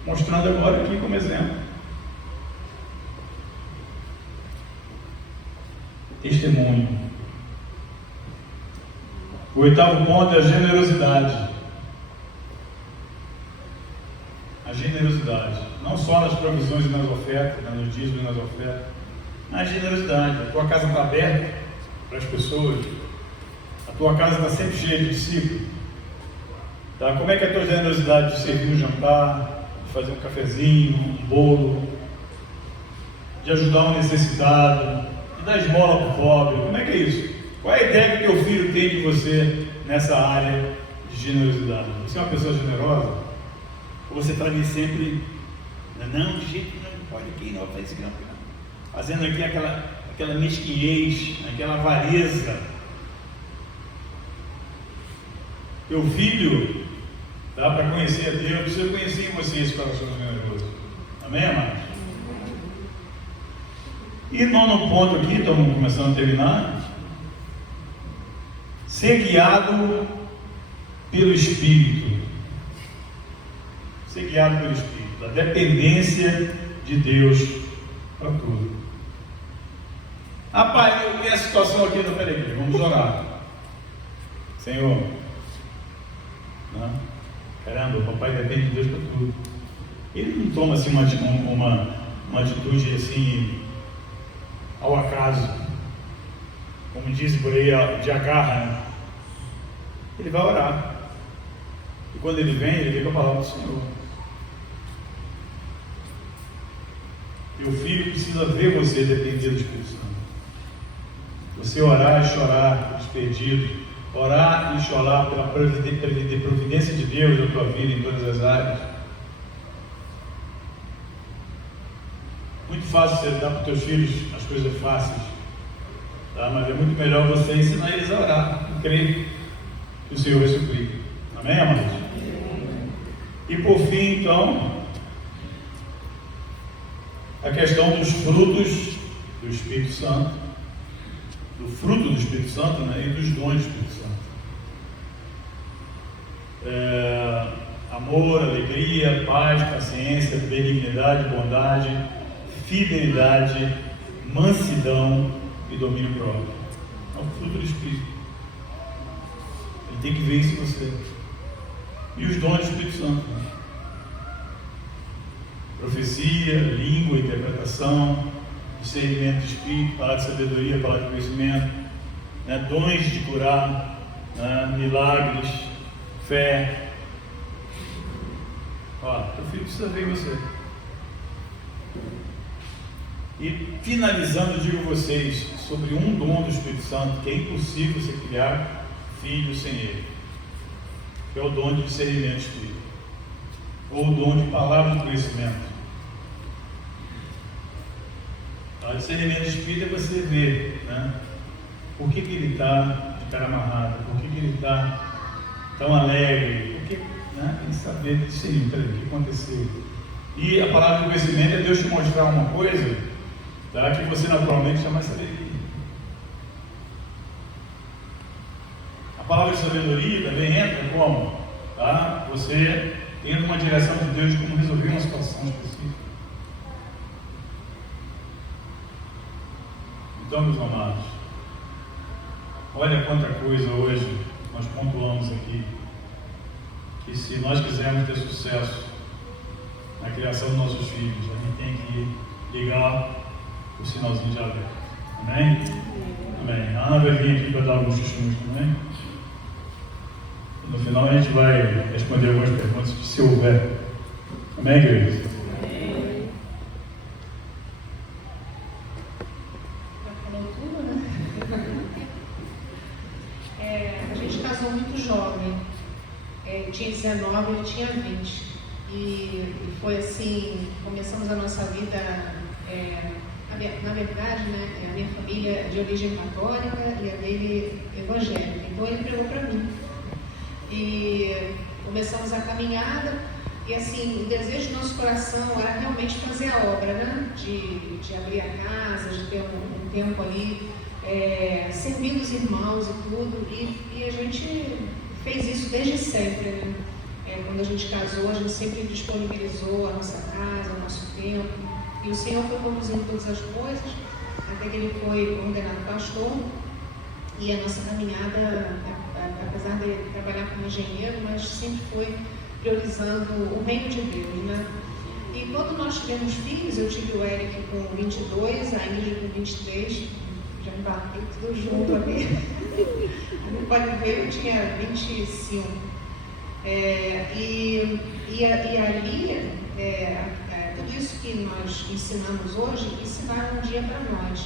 mostrando agora aqui como exemplo. Testemunho. O oitavo ponto é a generosidade. A generosidade. Não só nas provisões e nas ofertas, nos dízimos e nas ofertas. A generosidade. A tua casa está aberta para as pessoas. A tua casa está sempre cheia de discípulos. Tá? Como é que é a tua generosidade de servir um jantar, de fazer um cafezinho, um bolo, de ajudar um necessitado, de dar esmola para o pobre? Como é que é isso? Qual é a ideia que teu filho tem de você nessa área de generosidade? Você é uma pessoa generosa? Ou você está ali sempre, não, de jeito não pode aqui, não, faz isso não, fazendo aqui aquela mesquinhez, aquela avareza? Teu filho, dá para conhecer a Deus, precisa conhecer em você esse coração generoso. Amém, amados? E nono ponto aqui, estamos começando a terminar. Ser guiado pelo Espírito. Ser guiado pelo Espírito. A dependência de Deus para tudo. Rapaz, eu tenho a situação aqui, não, peraí, vamos orar. Senhor, não? Caramba, o papai depende de Deus para tudo. Ele não toma assim uma atitude assim ao acaso, como dizem por aí, de agarra, né? Ele vai orar. E quando ele vem com a palavra do Senhor. Teu filho precisa ver você depender do Espírito Santo. Você orar e chorar pelos perdidos. Orar e chorar pela providência de Deus na tua vida em todas as áreas. Muito fácil você dar para os teus filhos as coisas fáceis, tá? Mas é muito melhor você ensinar eles a orar, a crer. o Senhor vai suprir. Amém, amados? E por fim, então, a questão dos frutos do Espírito Santo, do fruto do Espírito Santo, né, e dos dons do Espírito Santo. Amor, alegria, paz, paciência, benignidade, bondade, fidelidade, mansidão e domínio próprio. É o fruto do Espírito. Ele tem que ver isso em você. E os dons do Espírito Santo, né? Profecia, língua, interpretação, discernimento de espírito, palavra de sabedoria, palavra de conhecimento, né? Dons de curar, né? Milagres, fé. Ó, teu filho precisa ver você. E finalizando, digo a vocês sobre um dom do Espírito Santo que é impossível você criar filho sem ele, que é o dom de discernimento de espírito, ou o dom de palavra de conhecimento. O discernimento de espírito é você ver, né? Por que ele está de cara amarrada, por que ele está tão alegre, por que, né? Tem que saber discernir, peraí, o que aconteceu. E a palavra de conhecimento é Deus te mostrar uma coisa, tá, que você naturalmente jamais saberia. A palavra de sabedoria também entra como? Tá? Você tendo uma direção de Deus de como resolver uma situação específica. Então, meus amados, olha quanta coisa hoje nós pontuamos aqui, que se nós quisermos ter sucesso na criação dos nossos filhos, a gente tem que ligar o sinalzinho de alerta. Amém? Amém. A Ana vai vir aqui para dar alguns testemunhos também. No final a gente vai responder algumas perguntas, se houver. Amém, igreja? Falou tudo, né? A gente casou muito jovem. Eu tinha 19, ele tinha 20. E foi assim, começamos a nossa vida, na verdade, né, a minha família é de origem católica e a dele evangélica. Então ele pregou para mim. E começamos a caminhada, e assim, o desejo do nosso coração era realmente fazer a obra, né? De abrir a casa, de ter um tempo ali, servindo os irmãos e tudo, e a gente fez isso desde sempre, né? Quando a gente casou, a gente sempre disponibilizou a nossa casa, o nosso tempo, e o Senhor foi conduzindo todas as coisas, até que ele foi ordenado pastor, e a nossa caminhada, apesar de trabalhar como engenheiro, mas sempre foi priorizando o reino de Deus, né? E quando nós tivemos filhos, eu tive o Eric com 22, a Ingrid com 23, já embarquei tudo junto ali. Pode ver, eu tinha 25. E ali, tudo isso que nós ensinamos hoje, ensinaram um dia para nós.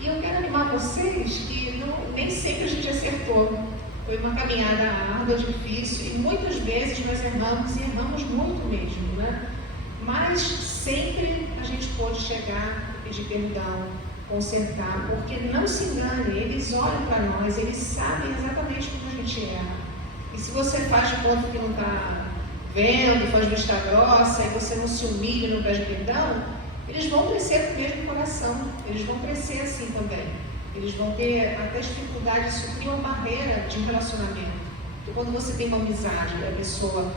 E eu quero animar vocês que nem sempre a gente acertou. Foi uma caminhada árdua, difícil, e muitas vezes nós erramos, e erramos muito mesmo, né? Mas sempre a gente pode chegar, pedir perdão, consertar, porque não se engane, eles olham para nós, eles sabem exatamente como a gente erra. E se você faz de conta que não está vendo, faz vista grossa, e você não se humilha e não pede perdão, eles vão crescer com o mesmo coração, eles vão crescer assim também. Eles vão ter até dificuldade de suprir uma barreira de relacionamento. Porque quando você tem uma amizade, a pessoa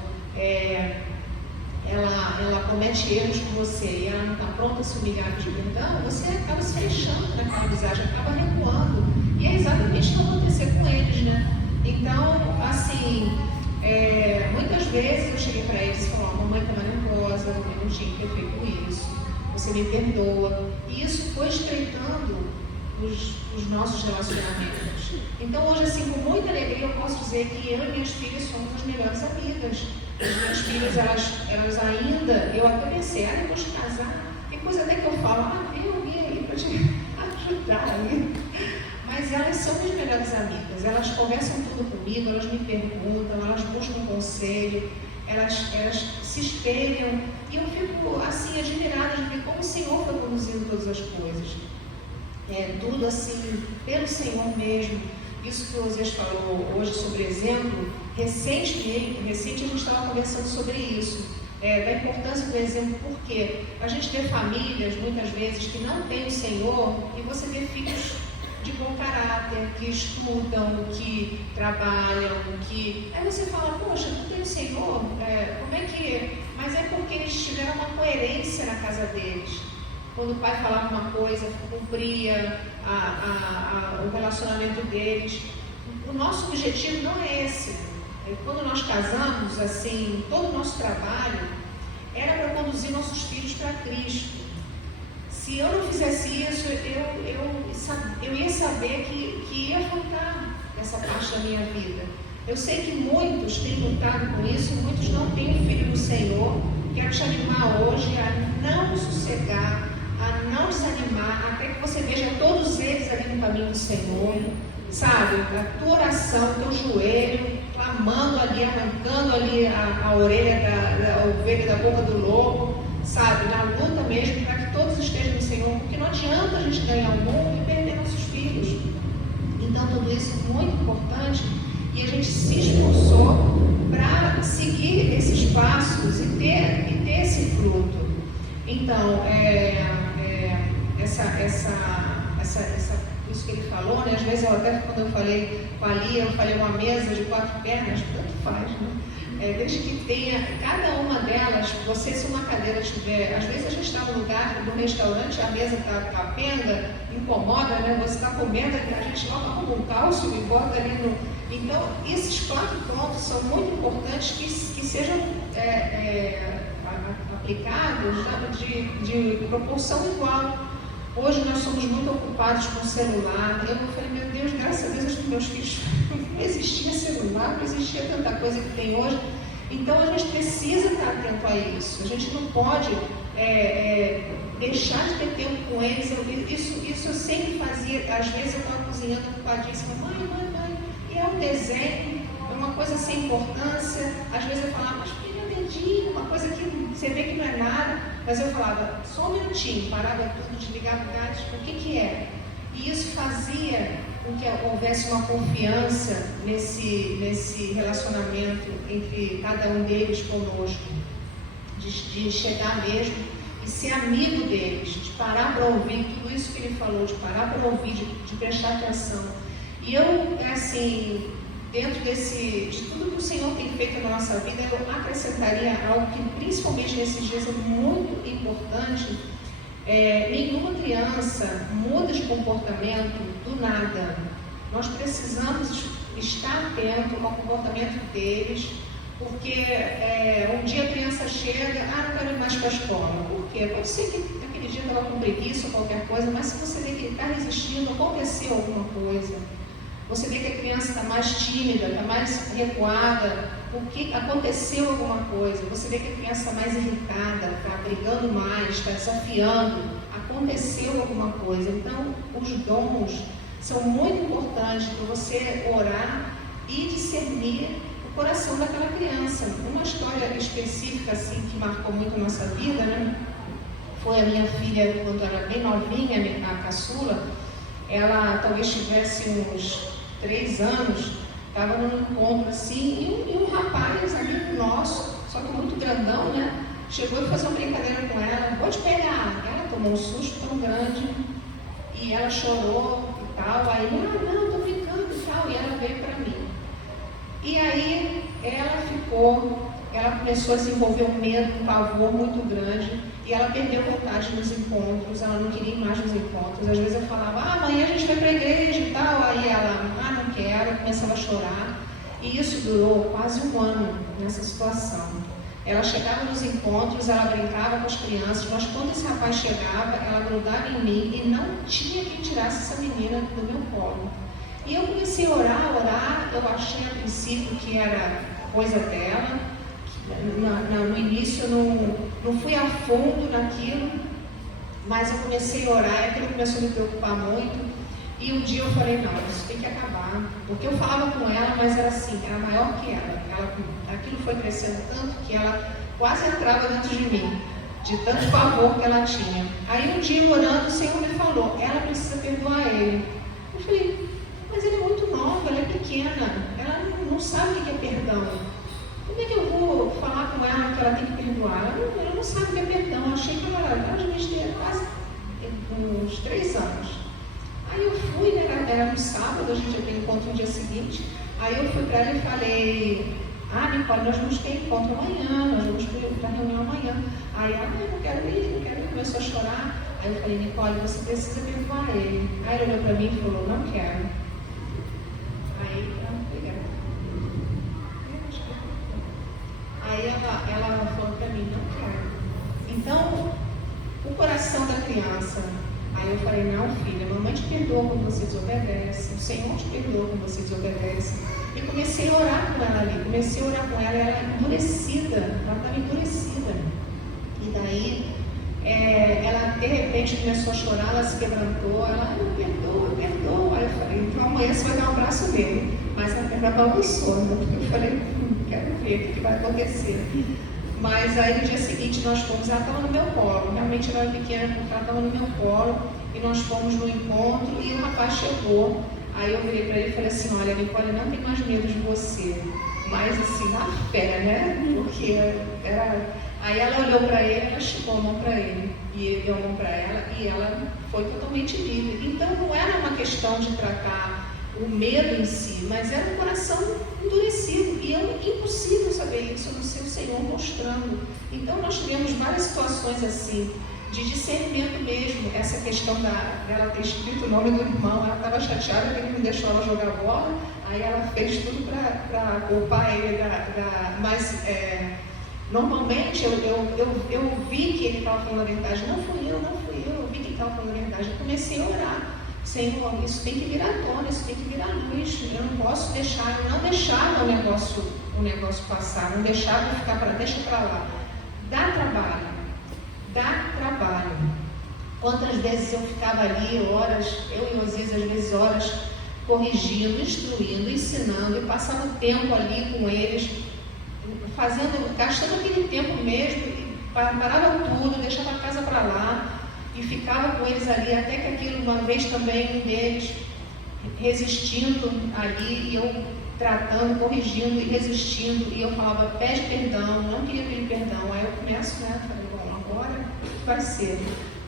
ela comete erros com você e ela não está pronta a se humilhar de perdão, você acaba se fechando naquela amizade, acaba recuando. E é exatamente o que vai acontecer com eles, né? Então, assim, muitas vezes eu cheguei para eles e falei, a mamãe está nervosa, eu não tinha que ter feito isso, você me perdoa. E isso foi estreitando os nossos relacionamentos. Então hoje, assim, com muita alegria, eu posso dizer que eu e minhas filhas somos as melhores amigas. As minhas filhas, elas ainda, eu até pensei, depois de casar, tem coisa até que eu falo, vem alguém aí para te ajudar aí. Mas elas são minhas melhores amigas, elas conversam tudo comigo, elas me perguntam, elas buscam conselho, elas se espelham, e eu fico assim admirada de ver como o Senhor foi conduzindo todas as coisas. Tudo assim, pelo Senhor mesmo. isso que o Osias falou hoje sobre exemplo, recente a gente estava conversando sobre isso, da importância do exemplo, porque a gente vê famílias, muitas vezes, que não têm o Senhor, e você vê filhos de bom caráter, que estudam, que trabalham, que... Aí você fala, poxa, não tem o Senhor? Como é que... Mas é porque eles tiveram uma coerência na casa deles. Quando o pai falava uma coisa, cumpria o relacionamento deles. O nosso objetivo não é esse. Quando nós casamos, assim, todo o nosso trabalho era para conduzir nossos filhos para Cristo. Se eu não fizesse isso, eu ia saber que ia faltar essa parte da minha vida. Eu sei que muitos têm lutado com isso, muitos não têm o filho do Senhor. Quero te animar hoje a não sossegar, a não desanimar, até que você veja todos eles ali no caminho do Senhor, sabe? A tua oração, o teu joelho, clamando ali, arrancando ali a orelha da ovelha da boca do lobo, sabe? Na luta mesmo, para que todos estejam no Senhor, porque não adianta a gente ganhar o mundo e perder nossos filhos. Então, tudo isso é muito importante e a gente se esforçou para seguir esses passos e ter esse fruto. Então, isso que ele falou, né? Às vezes, quando eu falei com a Lia, eu falei uma mesa de 4 pernas, tanto faz, né? Desde que tenha, cada uma delas, você, se uma cadeira tiver, às vezes a gente está num lugar, no restaurante, a mesa está capenga, incomoda, né? Você está comendo, a gente logo arruma um cálcio e bota ali no... Então, esses 4 pontos são muito importantes que sejam aplicados, de proporção igual. Hoje nós somos muito ocupados com o celular. Eu falei, meu Deus, graças a Deus, os meus filhos não existia celular, não existia tanta coisa que tem hoje. Então a gente precisa estar atento a isso. A gente não pode deixar de ter tempo com eles. Isso eu sempre fazia. Às vezes eu estava cozinhando ocupadíssima. Mãe, e é um desenho, é uma coisa sem importância. Às vezes eu falava, mas filha, dedinho, uma coisa que você vê que não é nada. Mas eu falava, só um minutinho, parava tudo, desligava o gás, o que é? E isso fazia com que houvesse uma confiança nesse relacionamento entre cada um deles conosco, de chegar mesmo e ser amigo deles, de parar para ouvir tudo isso que ele falou, de parar para ouvir, de prestar atenção. E eu, assim, dentro de tudo que o Senhor tem feito na nossa vida, eu acrescentaria algo que, principalmente nesses dias, é muito importante. Nenhuma criança muda de comportamento do nada. Nós precisamos estar atentos ao comportamento deles, porque um dia a criança chega, não quero ir mais para a escola. Por quê? Pode ser que aquele dia estava com preguiça ou qualquer coisa, mas se você vê que ele está resistindo, aconteceu alguma coisa. Você vê que a criança está mais tímida, está mais recuada, porque aconteceu alguma coisa. Você vê que a criança está mais irritada, está brigando mais, está desafiando. Aconteceu alguma coisa. Então, os dons são muito importantes para você orar e discernir o coração daquela criança. Uma história específica assim, que marcou muito a nossa vida, né? Foi a minha filha, quando era bem novinha, a caçula. Ela talvez tivesse uns 3 anos, estava num encontro assim, e um rapaz, amigo nosso, só que muito grandão, né? Chegou e fez uma brincadeira com ela, vou te pegar. Ela tomou um susto tão grande, e ela chorou e tal, aí, não, tô brincando e tal, e ela veio para mim. E aí, ela começou a desenvolver um medo, um pavor muito grande, e ela perdeu vontade nos encontros, ela não queria ir mais nos encontros. Às vezes eu falava, amanhã a gente vai para a igreja e tal, aí ela, não quero, começava a chorar. E isso durou quase 1 ano nessa situação. Ela chegava nos encontros, ela brincava com as crianças, mas quando esse rapaz chegava, ela grudava em mim e não tinha quem tirasse essa menina do meu colo. E eu comecei a orar, eu achei a princípio que era coisa dela. No início eu não fui a fundo naquilo, mas eu comecei a orar e aquilo começou a me preocupar muito. E um dia eu falei, não, isso tem que acabar, porque eu falava com ela, mas era assim, era maior que ela. Aquilo foi crescendo tanto que ela quase entrava dentro de mim, de tanto pavor que ela tinha. Aí um dia orando, o Senhor me falou, ela precisa perdoar ele. Eu falei, mas ele é muito novo, perdão. Como é que eu vou falar com ela que ela tem que perdoar? Ela não sabe o que é perdão. Eu achei que ela tinha quase uns 3 anos. Aí eu fui, né, era no sábado, a gente ia ter encontro no dia seguinte. Aí eu fui para ela e falei: Nicole, nós vamos ter encontro amanhã, nós vamos para a reunião amanhã. Aí ela: eu não quero ir, começou a chorar. Aí eu falei: Nicole, você precisa perdoar ele. Aí ele olhou para mim e falou: não quero. Aí ela falou para mim: não quero. Então, o coração da criança. Aí eu falei: não, filha, mamãe te perdoa quando você desobedece, o Senhor te perdoa quando você desobedece. E comecei a orar com ela ali, ela endurecida, ela estava endurecida. E daí, ela de repente começou a chorar, ela se quebrantou, ela: me perdoa. Aí eu falei: então amanhã você vai dar um abraço nele. Mas ela balançou, né? Eu falei: quero ver o que vai acontecer. Mas aí no dia seguinte nós fomos, ela estava no meu colo, realmente ela era pequena porque ela estava no meu colo, e nós fomos no encontro e o rapaz chegou. Aí eu virei para ele e falei assim: olha, Nicole, não tem mais medo de você, mas assim, na fé, né? Porque era... Aí ela olhou para ele, ela chegou a mão para ele, e ele deu a mão para ela, e ela foi totalmente livre. Então não era uma questão de tratar o medo em si, mas era um coração endurecido, e é impossível saber isso, a não ser o Senhor mostrando. Então nós tivemos várias situações assim, de discernimento mesmo. Essa questão dela ter escrito o nome do irmão, ela estava chateada que ele não deixou ela jogar bola, aí ela fez tudo para culpar ele, mas normalmente eu vi que ele estava falando a verdade. Não fui eu vi que ele estava falando a verdade. Eu comecei a orar: Senhor, isso tem que vir à tona, isso tem que vir à luz. Eu não posso deixar, não deixar o negócio passar, não deixar de ficar deixa para lá. Dá trabalho. Quantas vezes eu ficava ali horas, eu e Osias às vezes horas, corrigindo, instruindo, ensinando, e passava tempo ali com eles, gastando aquele tempo mesmo, e parava tudo, deixava a casa para lá, e ficava com eles ali, até que aquilo, uma vez também, um deles resistindo ali, e eu tratando, corrigindo e resistindo, e eu falava: pede perdão, não queria pedir perdão. Aí eu começo, né, falei: bom, agora vai ser.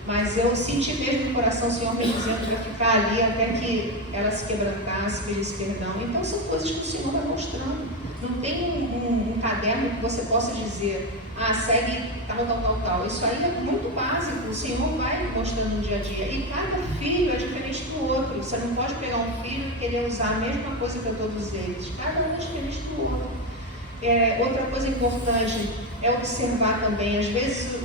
Mas eu senti mesmo no coração o Senhor me dizendo para ficar ali até que ela se quebrantasse, pedisse perdão. Então são coisas que o Senhor vai mostrando. Não tem um caderno que você possa dizer: segue tal. Isso aí é muito básico. O Senhor vai mostrando no dia a dia. E cada filho é diferente do outro. Você não pode pegar um filho e querer usar a mesma coisa que todos eles. Cada um é diferente do outro. Outra coisa importante é observar também. Às vezes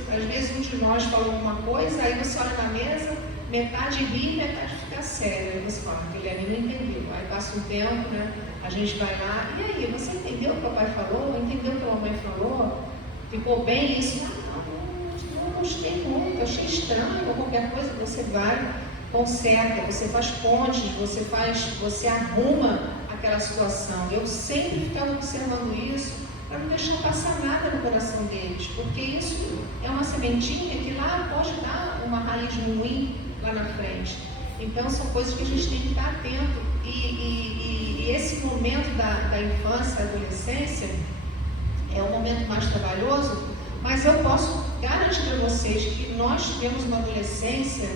um de nós fala alguma coisa, aí você olha na mesa, metade ri, metade fica séria. Aí você fala: Guilherme não entendeu. Aí passa um tempo, né? A gente vai lá: e aí, você entendeu o que o papai falou? Entendeu o que a mamãe falou? Ficou bem isso? Não gostei muito, achei estranho, ou qualquer coisa. Você vai, conserta, você faz pontes, você arruma aquela situação. Eu sempre ficava observando isso para não deixar passar nada no coração deles, porque isso é uma sementinha que lá pode dar uma raiz ruim lá na frente. Então são coisas que a gente tem que estar atento. E esse momento da infância, da adolescência, é um momento mais trabalhoso, mas eu posso garantir para vocês que nós tivemos uma adolescência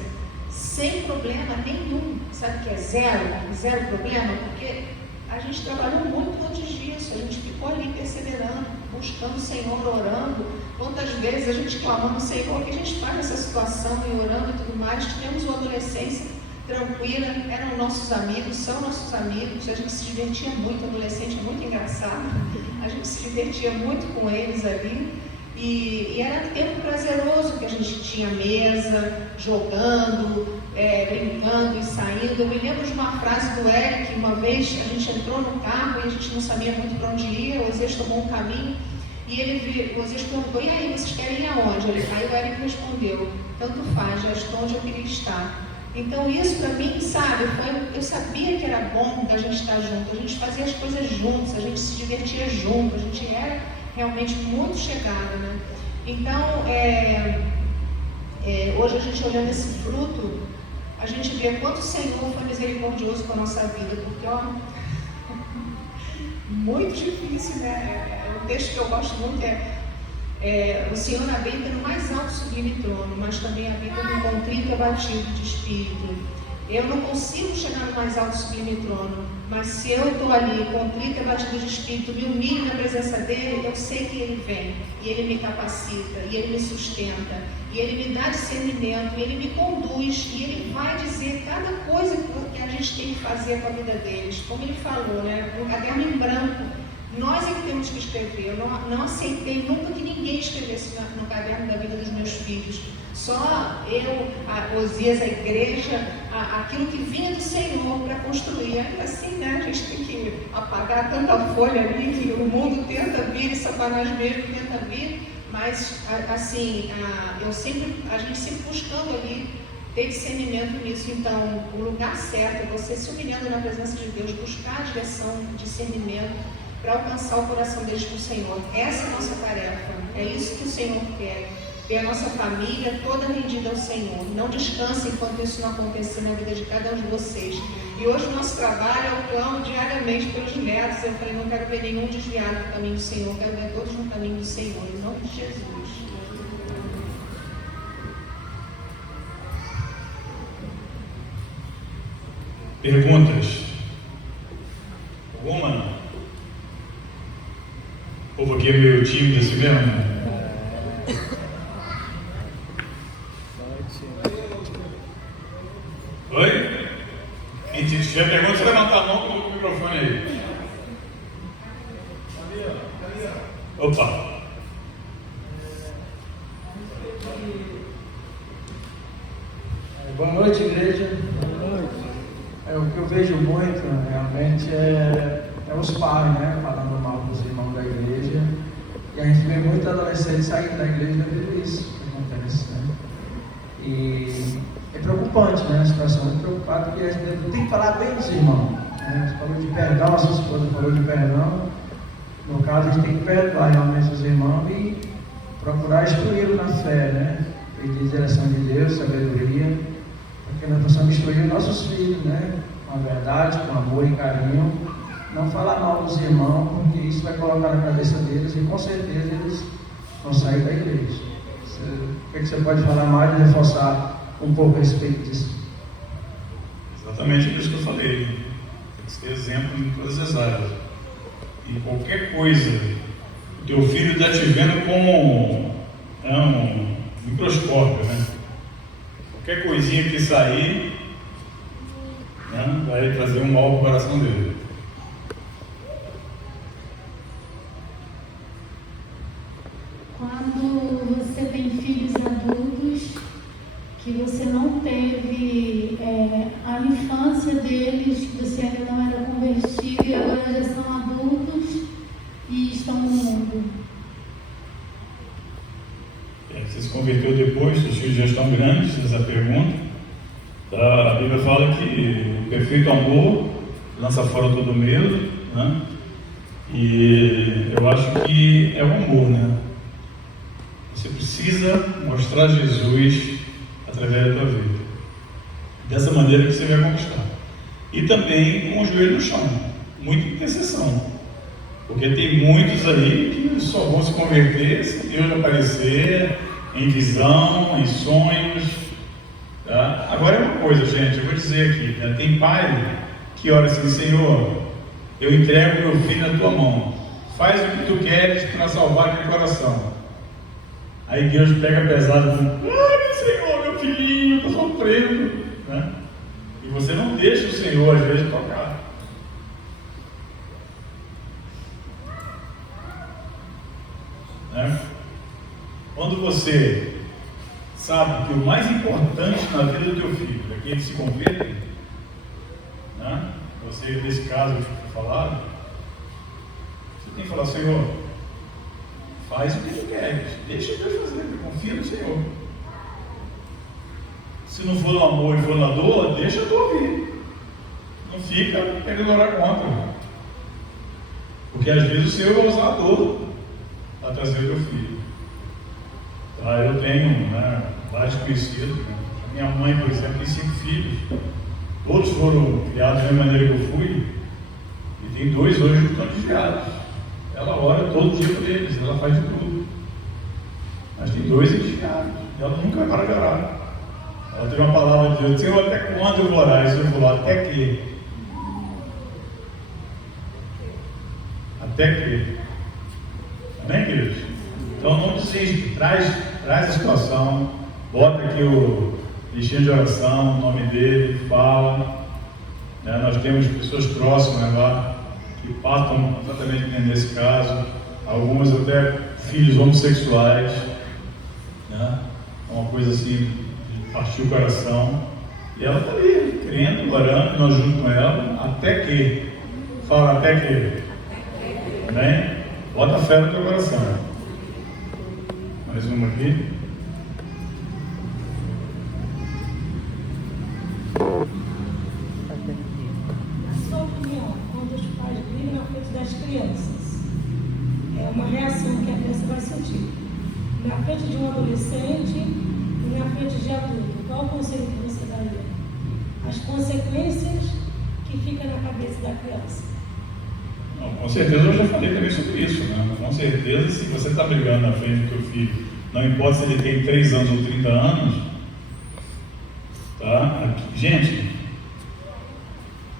sem problema nenhum. Sabe o que é zero problema? Porque a gente trabalhou muito antes disso, a gente ficou ali perseverando, buscando o Senhor, orando. Quantas vezes a gente clamando: Senhor, o que a gente faz nessa situação, e orando e tudo mais. Tivemos uma adolescência tranquila, eram nossos amigos, são nossos amigos, a gente se divertia muito. Adolescente é muito engraçado, a gente se divertia muito com eles ali, e era tempo prazeroso que a gente tinha mesa, jogando, brincando e saindo. Eu me lembro de uma frase do Eric. Uma vez a gente entrou no carro e a gente não sabia muito para onde ir. O Osias tomou um caminho e o Osias perguntou: e aí, vocês querem ir aonde? Aí o Eric respondeu: tanto faz, já estou onde eu queria estar. Então isso para mim, sabe, eu sabia que era bom da gente estar junto, a gente fazia as coisas juntos, a gente se divertia junto, a gente era realmente muito chegada, né? Então, hoje a gente olhando esse fruto, a gente vê quanto o Senhor foi misericordioso com a nossa vida, porque muito difícil, né? Um texto que eu gosto muito o Senhor habita no mais alto sublime trono, mas também habita no contrito e abatido de espírito. Eu não consigo chegar no mais alto sublime trono, mas se eu estou ali contrito e abatido de espírito, me humilho na presença dele, eu sei que ele vem, e ele me capacita, e ele me sustenta, e ele me dá discernimento, e ele me conduz, e ele vai dizer cada coisa que a gente tem que fazer com a vida deles. Como ele falou, né? Um caderno em branco, nós é que temos que escrever. Eu não aceitei nunca que ninguém escrevesse no caderno da vida dos meus filhos. Só eu, a Osias, a igreja, aquilo que vinha do Senhor para construir. Ainda assim, né, a gente tem que apagar tanta folha ali que o mundo tenta vir e Satanás mesmo tenta vir, mas assim, a gente sempre buscando ali ter discernimento nisso. Então, o lugar certo é você se humilhando na presença de Deus, buscar a direção, discernimento, para alcançar o coração deles para o Senhor. Essa é a nossa tarefa, é isso que o Senhor quer. Ter a nossa família toda rendida ao Senhor. Não descanse enquanto isso não acontecer na vida de cada um de vocês. E hoje o nosso trabalho é o clamo diariamente pelos netos. Eu falei, não quero ver nenhum desviado do caminho do Senhor, quero ver todos no caminho do Senhor, em nome de Jesus. Perguntas? Alguma? O povo aqui é meio tímido assim mesmo? Oi? Quem tiver pergunta, você levanta a mão com o microfone aí. Opa! Boa noite, igreja. Boa noite. O que eu vejo muito, realmente, é os pais, né, falando mal dos irmãos da igreja. E a gente vê muitos adolescentes saindo da igreja devido a isso que acontece, né? E é preocupante, né? A situação é muito preocupada, porque a gente tem que falar bem dos irmãos, né? Você falou de perdão, a sua esposa falou de perdão. No caso, a gente tem que perdoar realmente os irmãos e procurar instruí-los na fé, né? Pedir direção de Deus, sabedoria, porque nós possamos instruir os nossos filhos, né? Com a verdade, com amor e carinho. Não falar mal dos irmãos, porque isso vai colocar na cabeça deles e com certeza eles vão sair da igreja. O que você pode falar mais e reforçar um pouco a respeito disso? Exatamente isso que eu falei. Tem que ser exemplo em todas as áreas. E qualquer coisa, o teu filho está te vendo como um microscópio, né? Qualquer coisinha que sair, né, vai trazer um mal para o coração dele. Quando você tem filhos adultos, que você não teve a infância deles, que você ainda não era convertido e agora já são adultos e estão no mundo. Você se converteu depois, seus filhos já estão grandes, essa pergunta. A Bíblia fala que o perfeito amor lança fora todo medo, né? E eu acho que é o amor, né? Você precisa mostrar Jesus através da tua vida. Dessa maneira que você vai conquistar. E também com o joelho no chão. Muita intercessão. Porque tem muitos aí que só vão se converter se Deus aparecer em visão, em sonhos. Tá? Agora é uma coisa, gente, eu vou dizer aqui, né? Tem pai que ora assim, Senhor, eu entrego meu filho na tua mão. Faz o que tu queres para salvar aquele coração. Aí Deus pega pesado e diz, meu Senhor, meu filhinho, está sofrendo. Né? E você não deixa o Senhor, às vezes, tocar. Né? Quando você sabe que o mais importante na vida do teu filho é que ele se converta, né? Você, nesse caso que foi falado, você tem que falar, Senhor, faz o que tu queres, deixa Deus fazer, confia no Senhor. Se não for no amor e for na dor, deixa tu ouvir. Não fica querendo orar contra. Porque às vezes o Senhor vai usar a dor para trazer o teu filho. Eu tenho, né, vários conhecidos. A minha mãe, por exemplo, tem 5 filhos. Todos foram criados da mesma maneira que eu fui. E tem 2 hoje que estão desviados. Ela ora todo dia por eles, ela faz de tudo. Mas tem 2 desviados. E ela nunca vai parar de orar. Ela tem uma palavra de Deus: Senhor, até quando eu vou orar? Isso eu vou lá, até que? Até que? Amém, queridos? Então não desiste, traz a situação, bota aqui o listinho de oração, o nome dele, fala. Né? Nós temos pessoas próximas lá que passam exatamente nesse caso, algumas até filhos homossexuais, né? Uma coisa assim, de partir o coração, e ela está ali, crendo, orando, nós junto com ela, até que, fala até que, amém? Bota fé no teu coração. Mais uma aqui. Na sua opinião, quando os pais brigam na frente das crianças, é uma reação que a criança vai sentir. Na frente de um adolescente e na frente de adulto, qual o conselho que você daria? As consequências que ficam na cabeça da criança. Não, com certeza eu já falei também sobre isso, né? Com certeza, se você está brigando na frente do teu filho, não importa se ele tem 3 anos ou 30 anos, tá? Aqui, gente,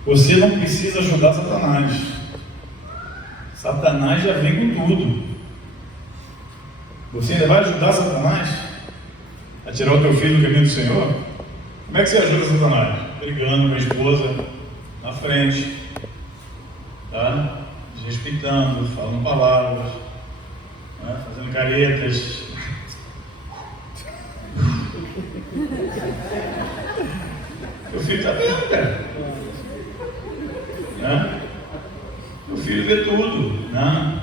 você não precisa ajudar Satanás. Satanás já vem com tudo. Você ainda vai ajudar Satanás a tirar o teu filho do caminho do Senhor? Como é que você ajuda Satanás? Brigando com a esposa na frente, tá? Desrespeitando, falando palavras, né? Fazendo caretas. Meu filho está vendo, cara. Né? Meu filho vê tudo, né?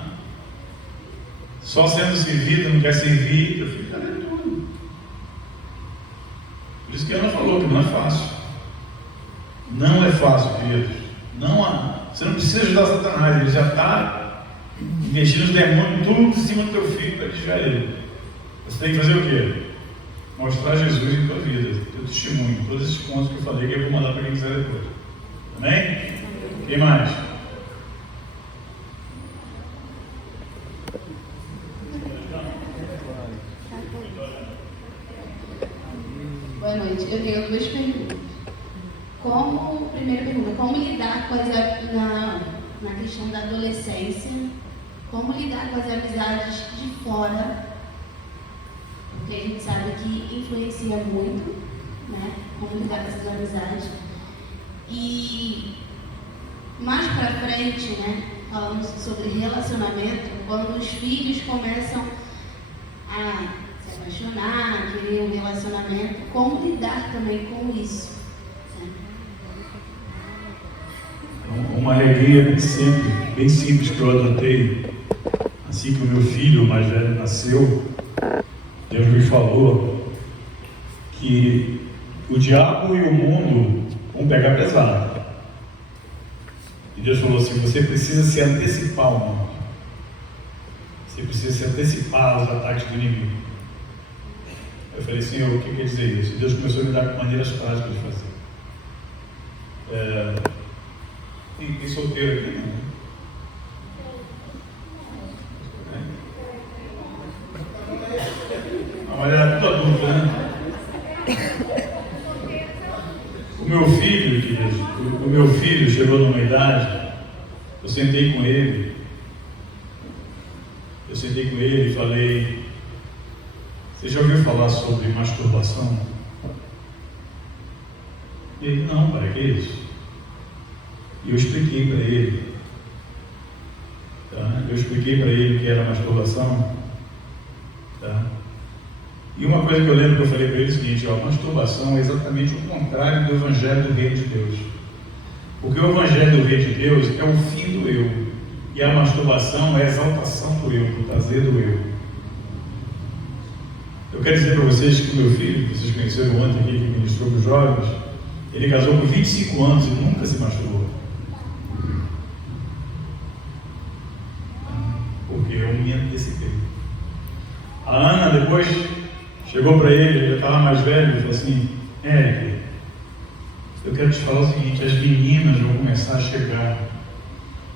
Só sendo servido, não quer servir. Meu filho está vendo tudo. Por isso que Ana falou que não é fácil. Não é fácil, queridos. Você não precisa ajudar Satanás, ele já está investindo os demônios tudo em cima do teu filho para desviar ele. Você tem que fazer o quê? Mostrar Jesus em tua vida, teu testemunho, todos esses pontos que eu falei que eu vou mandar para quem quiser depois. Amém? Quem mais? Boa noite. Eu tenho 2 perguntas. Primeira pergunta, como lidar com na questão da adolescência, como lidar com as amizades de fora, porque a gente sabe que influencia muito, né? Como lidar com essas amizades. E mais pra frente, né? Falando sobre relacionamento, quando os filhos começam a se apaixonar, querer um relacionamento, como lidar também com isso? Uma regrinha bem simples que eu adotei, assim que o meu filho mais velho nasceu, Deus me falou que o diabo e o mundo vão pegar pesado. E Deus falou assim: você precisa se antecipar ao mundo. Você precisa se antecipar aos ataques do inimigo. Eu falei: Senhor, o que quer dizer isso? E Deus começou a me dar maneiras práticas de fazer. Tem solteiro aqui, não? Mas era tudo adulto, né? O meu filho chegou numa idade, eu sentei com ele e falei: você já ouviu falar sobre masturbação? E ele: não, pai, que é isso? E eu expliquei para ele, tá? Eu expliquei para ele o que era masturbação, tá? E uma coisa que eu lembro que eu falei para ele é o seguinte: a masturbação é exatamente o contrário do Evangelho do Reino de Deus. Porque o Evangelho do Reino de Deus é o fim do eu, e a masturbação é a exaltação do eu, o prazer do eu. Eu quero dizer para vocês que o meu filho, que vocês conheceram ontem aqui, que ministrou para os jovens, ele casou com 25 anos e nunca se masturbou. Porque eu me antecipei. A Ana depois chegou para ele já estava mais velho, e falou assim: Érico, eu quero te falar o seguinte: as meninas vão começar a chegar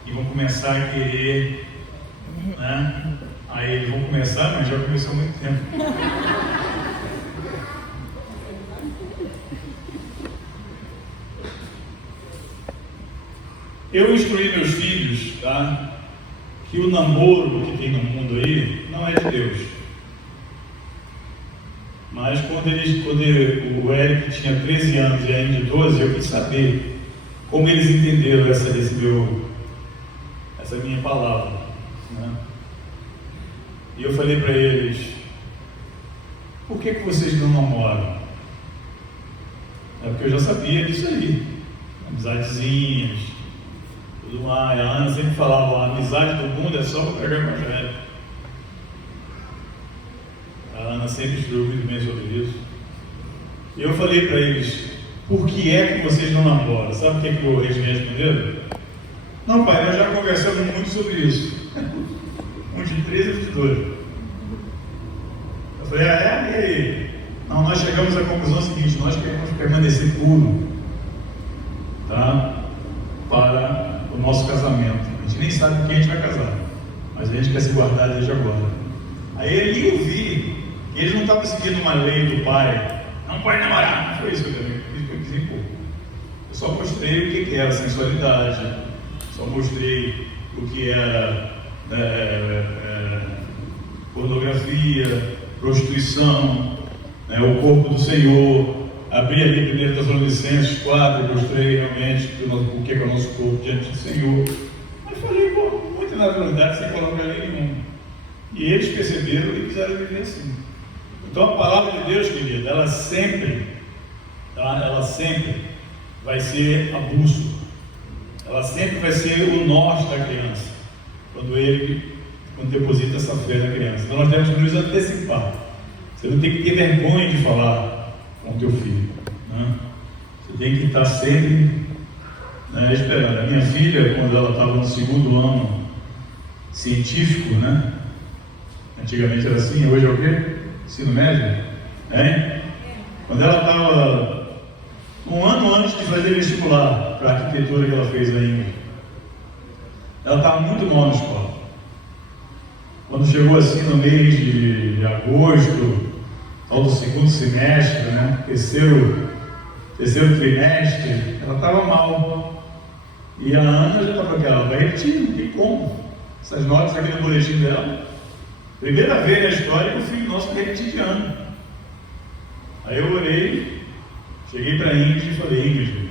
e vão começar a querer, né? Aí eles vão começar, mas já começou há muito tempo. Eu instruí meus filhos, tá? Que o namoro que tem no mundo aí não é de Deus. Mas quando o Eric tinha 13 anos e a Indy 12, eu quis saber como eles entenderam essa minha palavra, né? E eu falei para eles: por que vocês não namoram? É porque eu já sabia disso aí, amizadezinhas, tudo mais. A Ana sempre falava: a amizade do mundo é só para pregar o evangelho. A Ana sempre instruiu muito bem sobre isso. E eu falei para eles: por que é que vocês não namoram? Sabe o que eles me responderam? Não, pai, nós já conversamos muito sobre isso. Um de 13 e um de 12. Eu falei: e aí? Não, nós chegamos à conclusão seguinte: nós queremos permanecer puro, tá? Para o nosso casamento. A gente nem sabe com quem a gente vai casar, mas a gente quer se guardar desde agora. Aí ele eu vi que eles não estavam seguindo uma lei do pai: não pode namorar. Não foi isso que eu quis impor. Eu só mostrei o que era sensualidade, só mostrei o que era pornografia, prostituição, né, o corpo do Senhor. Abri ali 1 Tessalonicenses 4, eu mostrei realmente o que é o nosso corpo diante do Senhor. Mas falei com muita naturalidade, sem colocar lei nenhuma. E eles perceberam e quiseram viver assim. Então a palavra de Deus, querida, ela sempre vai ser a bússola. Ela sempre vai ser o norte da criança, quando deposita essa fé na criança. Então nós temos que nos antecipar. Você não tem que ter vergonha de falar com o teu filho, né? Você tem que estar sempre, né, esperando. A minha filha, quando ela estava no 2º ano científico, né? Antigamente era assim, hoje é o quê? Ensino médio? Hein? Quando ela estava um ano antes de fazer vestibular para a arquitetura que ela fez ainda, ela estava muito mal na escola. Quando chegou assim no mês de agosto, ao do 2º semestre, né? terceiro trimestre, ela estava mal. E a Ana já estava aquela, vai repetir, não tem como. Essas notas aqui no boletim dela. Primeira vez na história que o filho nosso vai repetir de ano. Aí eu orei, cheguei para a Ingrid e falei: Ingrid,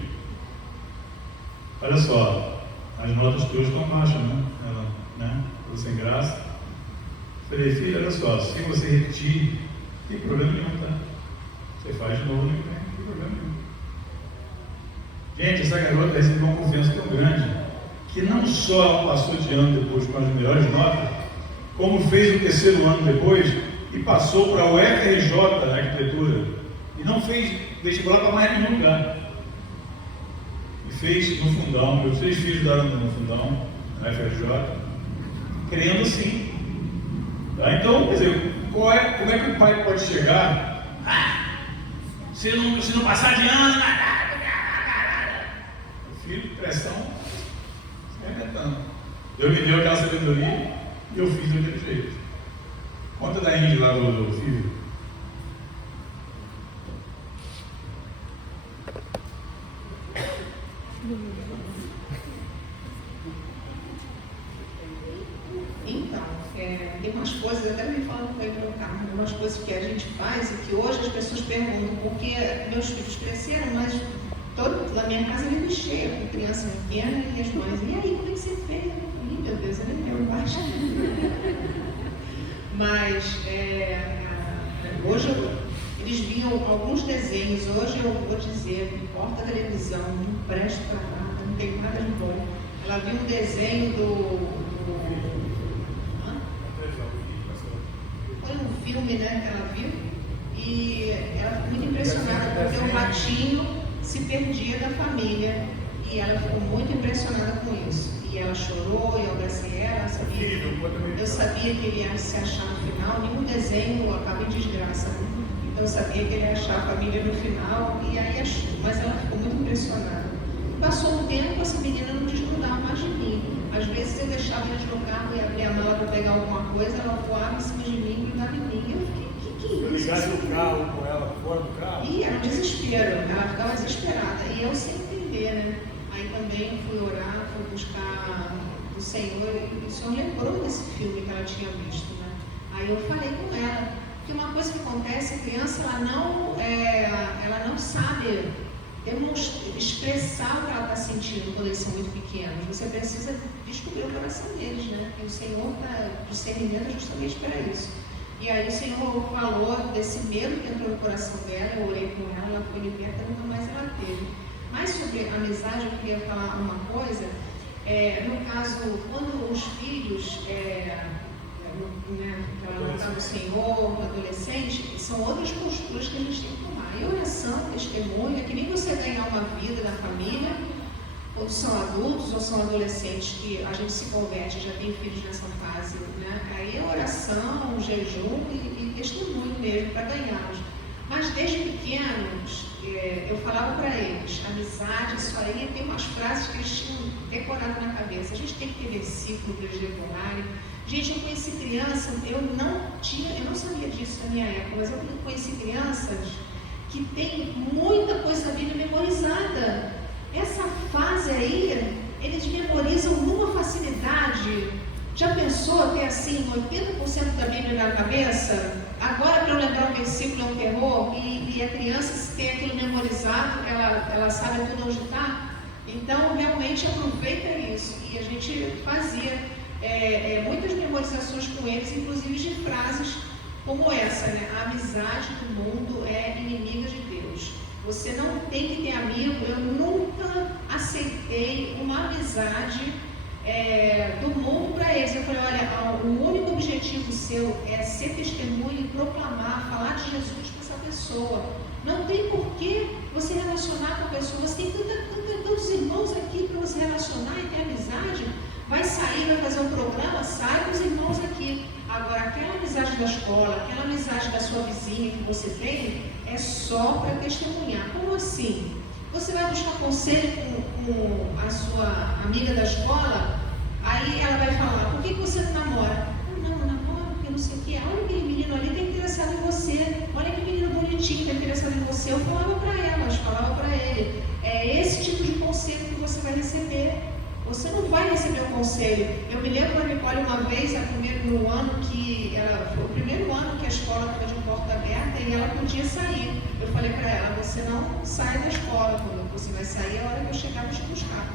olha só, as notas tuas estão baixas, né? Ela, né? Ficou sem graça. Falei: filha, olha só, se você repetir, não tem problema nenhum, tá? Você faz de novo, não tem problema nenhum. Gente, essa garota recebeu uma confiança tão grande que não só ela passou de ano depois com as melhores notas, como fez o 3º ano depois e passou para o FRJ na arquitetura e não fez vestibular para mais nenhum lugar. E fez no fundão. Meus 3 filhos daram no fundão, na FRJ, crendo sim. Tá? Então, quer dizer, como é que o pai pode chegar? Se não passar de ano, o filho, pressão, se arrebentando. Deus me deu aquela sabedoria e eu fiz daquele jeito. Conta da Indy lá do filho. Então, tem umas coisas, até me falam com ele no carro, umas coisas que a gente faz e que hoje as pessoas perguntam, porque meus filhos cresceram, mas na minha casa ele me cheia com criança pequena e as mães: e aí, como é que você fez? Eu falei: meu Deus, eu nem lembro mais. Mas hoje eles viam alguns desenhos. Hoje eu vou dizer, não importa a televisão, não presta para nada, não tem nada de bom. Ela viu um desenho foi um filme, né, que ela viu, e ela ficou muito impressionada porque o ratinho se perdia da família e ela ficou muito impressionada com isso. E ela chorou, e eu abracei ela, eu sabia que ele ia se achar no final. Nenhum desenho acaba em desgraça, né? Então eu sabia que ele ia achar a família no final, e aí achou, mas ela ficou muito impressionada. Passou um tempo, essa menina não desgrudava mais de mim. Às vezes eu deixava eles no carro e abria a mala para pegar alguma coisa, ela voava em cima de mim e grudava em mim. Eu fiquei, que é isso? Ligasse o carro com ela fora do carro? E era um desespero, ela ficava desesperada. E eu sem entender, né? Aí também fui orar, fui buscar o Senhor, e o Senhor lembrou desse filme que ela tinha visto, né? Aí eu falei com ela, que uma coisa que acontece, a criança ela não sabe expressar o que ela está sentindo quando eles são muito pequenos. Você precisa descobrir o coração deles, né? E o Senhor dá discernimento justamente para isso. E aí o Senhor falou desse medo que entrou no coração dela, eu orei com ela, ela foi liberta, nunca mais ela teve. Mas sobre amizade, eu queria falar uma coisa. No caso, quando os filhos, ela não está no Senhor, adolescente, são outras posturas que a gente tem que tomar. E oração, testemunho, é que nem você ganhar uma vida na família, ou são adultos ou são adolescentes que a gente se converte, já tem filhos nessa fase, né? Aí é oração, jejum e testemunho mesmo para ganhá-los. Mas desde pequenos, eu falava para eles, amizade, isso aí, tem umas frases que eles tinham decorado na cabeça. A gente tem que ter versículo para eles decorarem. Gente, eu conheci criança, eu não sabia disso na minha época, mas eu conheci crianças que têm muita coisa da Bíblia memorizada. Essa fase aí, eles memorizam numa facilidade. Já pensou ter assim 80% da Bíblia na cabeça? Agora, para eu lembrar um versículo, é um terror, e a criança, se tem aquilo memorizado, ela sabe tudo onde está. Então, realmente aproveita isso. E a gente fazia muitas memorizações com eles, inclusive de frases como essa, né? A amizade do mundo é inimiga de Deus. Você não tem que ter amigo. Eu nunca aceitei uma amizade do mundo para eles. Eu falei, olha, o único objetivo seu é ser testemunho e proclamar, falar de Jesus para essa pessoa. Não tem por que você relacionar com a pessoa. Você tem tantos irmãos aqui para você relacionar e ter amizade. Vai sair, vai fazer um programa, sai com os irmãos aqui. Agora, aquela amizade da escola, aquela amizade da sua vizinha que você tem, é só para testemunhar. Como assim? Você vai buscar conselho com a sua amiga da escola, aí ela vai falar, por que você não namora? Não namoro, porque não sei o que. Olha aquele menino ali está interessado em você. Olha que menino bonitinho está interessado em você. Eu falava para elas, falava para ele. É esse tipo de conselho que você vai receber. Você não vai receber um conselho. Eu me lembro da Nicole uma vez, foi o primeiro ano que a escola estava de porta aberta e ela podia sair. Eu falei para ela, você não sai da escola, quando você vai sair, a hora que eu chegar, eu vou te buscar.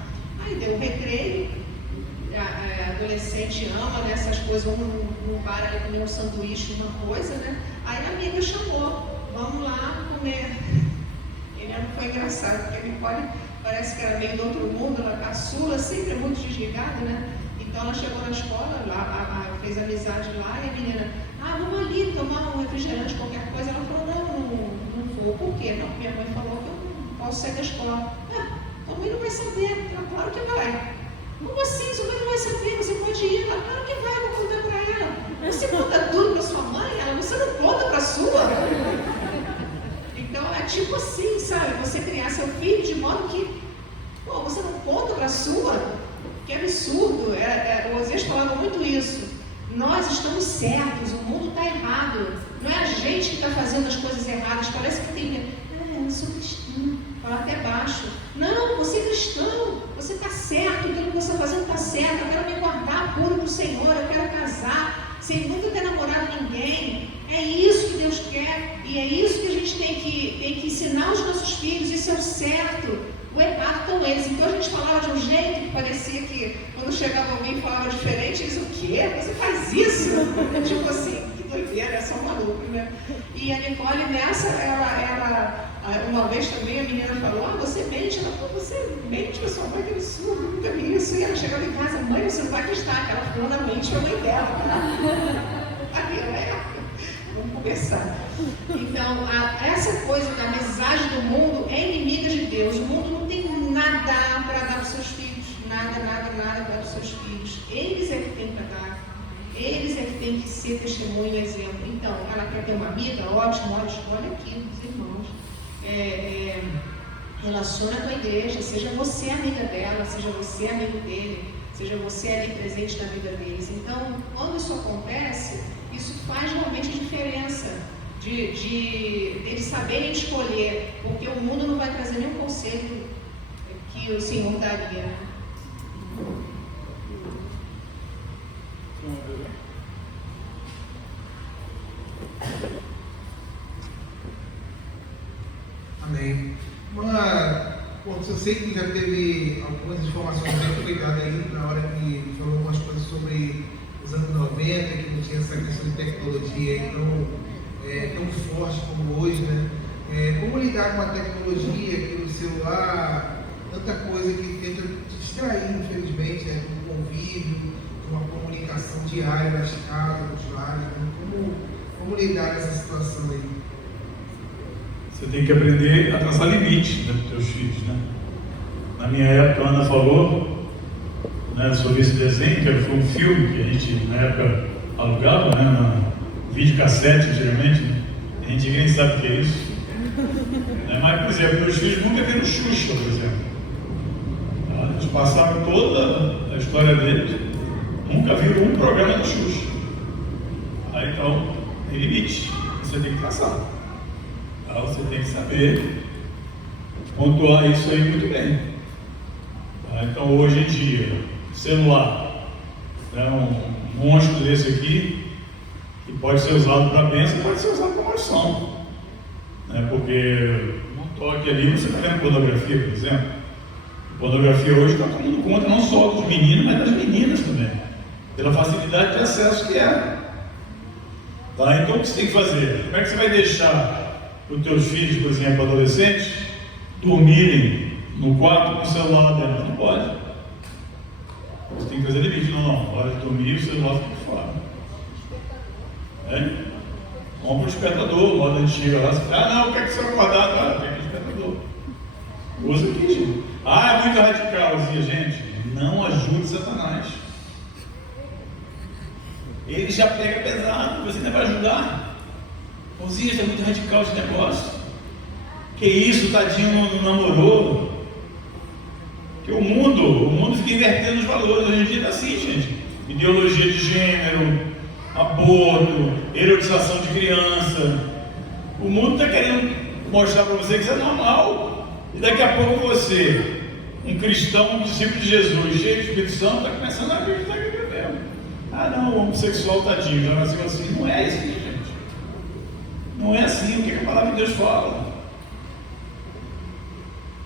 Aí deu um recreio, a adolescente ama, né, essas coisas, vamos num bar ali comer um sanduíche, uma coisa, né? Aí a amiga chamou, vamos lá comer. Ele não foi engraçado, porque a Nicole parece que era meio do outro mundo, ela caçula, sempre é muito desligada, né? Então ela chegou na escola, fez amizade lá, e a menina, vamos ali tomar um refrigerante, qualquer coisa. Ela falou, não vou. Por quê? Não, minha mãe falou que eu não posso sair da escola. Tua mãe não vai saber. Ela, claro que vai. Como assim? Sua mãe não vai saber, você pode ir. Ela, claro que vai, eu vou contar para ela. Você conta tudo para sua mãe? Ela, você não conta para a sua? Então é tipo assim, sabe? Você criar seu filho de modo que, você não conta para a sua? Que absurdo. O Osés falava muito isso. Nós estamos certos, o mundo está errado. Não é a gente que está fazendo as coisas erradas. Parece que tem. Eu sou cristão. Fala até baixo. Não, você é cristão. Você está certo. Aquilo que você está fazendo está certo. Eu quero me guardar puro para o Senhor. Eu quero casar sem nunca ter namorado ninguém. É isso que Deus quer. E é isso que a gente tem que ensinar os nossos filhos. Isso é o certo. O errado estão eles. Então a gente falava de um jeito que parecia que quando chegava alguém e falava diferente, eles, o quê? Você faz isso? Tipo assim, que doideira, é só um maluco, né? E a Nicole nessa, ela uma vez também a menina falou, você mente? Ela falou, você mente para sua mãe, que absurdo, nunca vi isso. E ela chegava em casa, mãe, você não vai acreditar, que ela falou da mente para a mãe dela. Vamos conversar. Então, essa coisa da amizade do mundo é inimiga de Deus. O mundo não tem nada para dar para os seus filhos. Nada para dar para os seus filhos. Eles é que tem para dar. Eles é que tem que ser testemunho e exemplo. Então, ela quer ter uma amiga, ótimo, escolhe aqui, os irmãos. Relaciona com a igreja, seja você amiga dela, seja você amigo dele. seja você ali presente na vida deles. Então, quando isso acontece, isso faz realmente a diferença de eles saberem escolher, porque o mundo não vai trazer nenhum conselho que o Senhor daria. Amém. Eu sei que já teve algumas informações bem aproveitadas aí na hora que falou algumas coisas sobre os anos 90, que não tinha essa questão de tecnologia tão forte como hoje, né? Como lidar com a tecnologia, que o celular, tanta coisa que tenta distrair, infelizmente, né? Do convívio, de uma comunicação diária nas casas, nos lares, né? Como lidar com essa situação aí? Você tem que aprender a traçar limites, né, para os teus filhos, né? Na minha época, a Ana falou, né, sobre esse desenho, que foi um filme que a gente, na época, alugava, né, na videocassete, antigamente, né? A gente nem sabe o que é isso. Mas, por exemplo, meus filhos nunca viram Xuxa, por exemplo. Eles passaram toda a história deles, nunca viram um programa da Xuxa. Então, tem limites, você tem que traçar. Você tem que saber pontuar isso aí muito bem. Então, hoje em dia, celular, né, um monstro desse aqui, que pode ser usado para bênção, pode ser usado para maldição. Né, porque no toque ali você está vendo pornografia, por exemplo. A pornografia hoje está tomando conta não só dos meninos, mas das meninas também, pela facilidade de acesso que é. Então, o que você tem que fazer? Como é que você vai deixar os teus filhos, por exemplo, adolescentes, dormirem no quarto com o celular dentro? Não pode. Você tem que fazer limite. Não. Hora de dormir, o celular fica fora. Compra um despertador, moda antiga lá. Não, quer que você vai acordar? Tem aquele despertador. Usa aqui, gente. É muito radical, assim, gente. Não ajude Satanás. Ele já pega pesado, você não vai ajudar. Osias, é muito radical esse negócio. Que isso, tadinho, não namorou. Que o mundo fica invertendo os valores. Hoje em dia está assim, gente. Ideologia de gênero, aborto, erotização de criança. O mundo está querendo mostrar para você que isso é normal. E daqui a pouco você, um cristão, um discípulo de Jesus, cheio de Espírito Santo, está começando a acreditar que é mesmo. O homossexual, tadinho, já nasceu assim. Não é isso, gente. Não é assim. O que a palavra de Deus fala?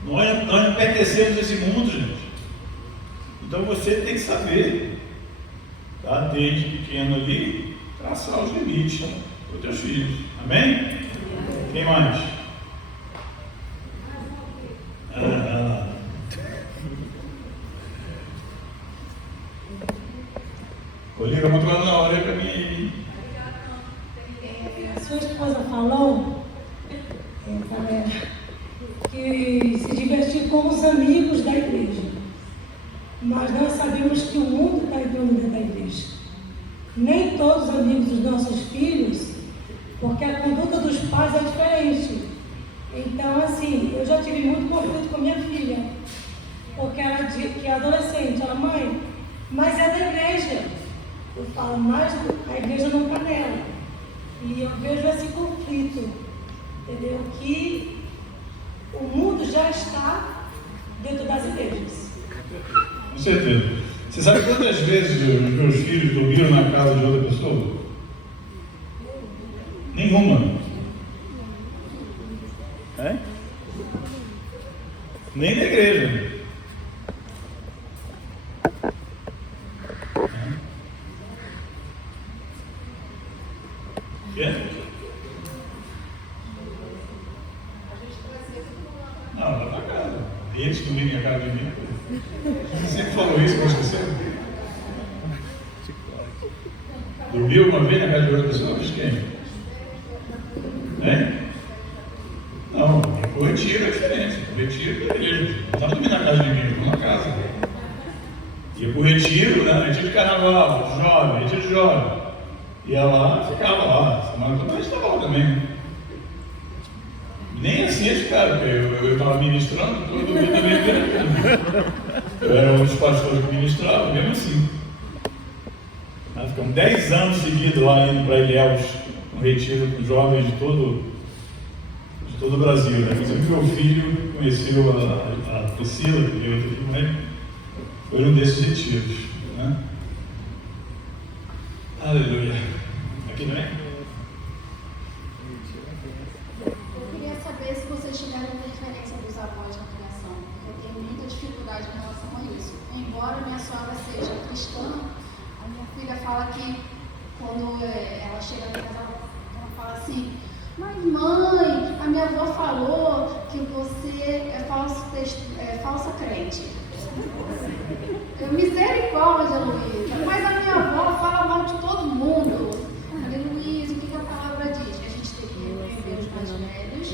Nós não pertencemos a esse mundo, gente. Então você tem que saber, tá? Desde pequeno ali, traçar os limites para os teus filhos. Amém? Quem mais? Olívia, muito na hora para mim. A sua esposa falou, que se divertir com os amigos da igreja. Mas nós sabemos que o mundo está entrando dentro da igreja. Nem todos os amigos dos nossos filhos, porque a conduta dos pais é diferente. Então, assim, eu já tive muito conflito com minha filha, porque ela que é adolescente, ela, mãe, mas é da igreja. Eu falo, mas a igreja não está nela. E eu vejo esse conflito, entendeu? Que o mundo já está dentro das igrejas. Com certeza. Você sabe quantas vezes os meus filhos dormiram na casa de outra pessoa? Nenhuma. Nem na igreja. Não, vai pra casa. Eles que dormem na casa de mim. Você sempre falou isso, mas você dormiu alguma vez na casa de outra pessoa? Mas quem? Não, o retiro é diferente. O retiro é igreja. Não está dormindo na casa de mim, eu na casa. Ia para o retiro, né? Retiro de carnaval, jovem, retiro de jovem. Ia lá, ficava lá. Semana toda a gente estava lá também. Nem assim eles ficaram, porque eu estava ministrando, todo mundo também vendo. Eu era um dos pastores que ministrava, mesmo assim. Nós ficamos 10 anos seguidos lá indo para Ilhéus, um retiro com jovens de todo o Brasil. Né? Inclusive meu filho conheceu a Priscila, que eu aqui com ele, foi um desses retiros. Né? Aleluia. Aqui não é? Eu queria saber se vocês tiveram interferência dos avós na criação, porque eu tenho muita dificuldade em relação a isso. Embora minha sogra seja cristã, a minha filha fala que quando ela chega na casa, ela fala assim: mas mãe, a minha avó falou que você é falsa crente. Eu, misericórdia, Luísa, mas a minha avó fala mal de todo mundo. Eu falei: Luísa, o que a palavra diz? Que a gente tem que repreender os mais velhos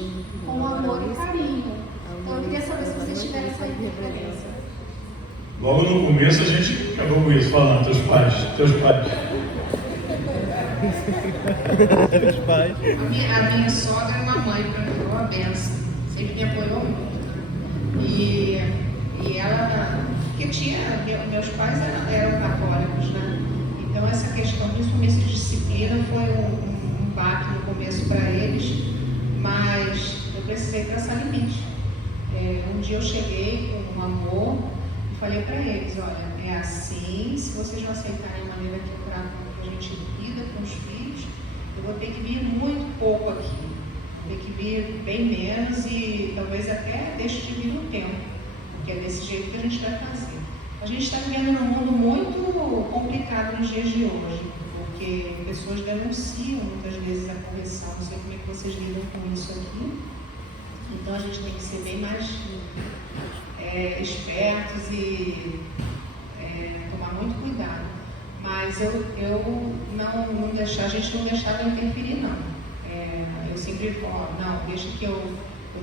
com amor e carinho. Então eu queria saber se vocês tiveram essa interferência. Logo no começo a gente acabou com isso, falando, teus pais. A minha sogra é uma mãe para mim, uma benção, sempre me apoiou muito. E ela, que meus pais eram católicos, né? Então essa questão, principalmente de disciplina, foi um baque no começo para eles, mas eu precisei traçar limite. Um dia eu cheguei com um amor e falei para eles: olha, é assim, se vocês não aceitarem a maneira que a gente lida com os filhos, eu vou ter que vir muito pouco aqui, vou ter que vir bem menos e talvez até deixe de vir no tempo, porque é desse jeito que a gente vai fazer. A gente está vivendo num mundo muito complicado nos dias de hoje, porque pessoas denunciam muitas vezes a correção. Não sei como é que vocês lidam com isso aqui. Então a gente tem que ser bem mais espertos e tomar muito cuidado. Mas a gente não deixava interferir, não. Eu sempre falo: não, deixa que eu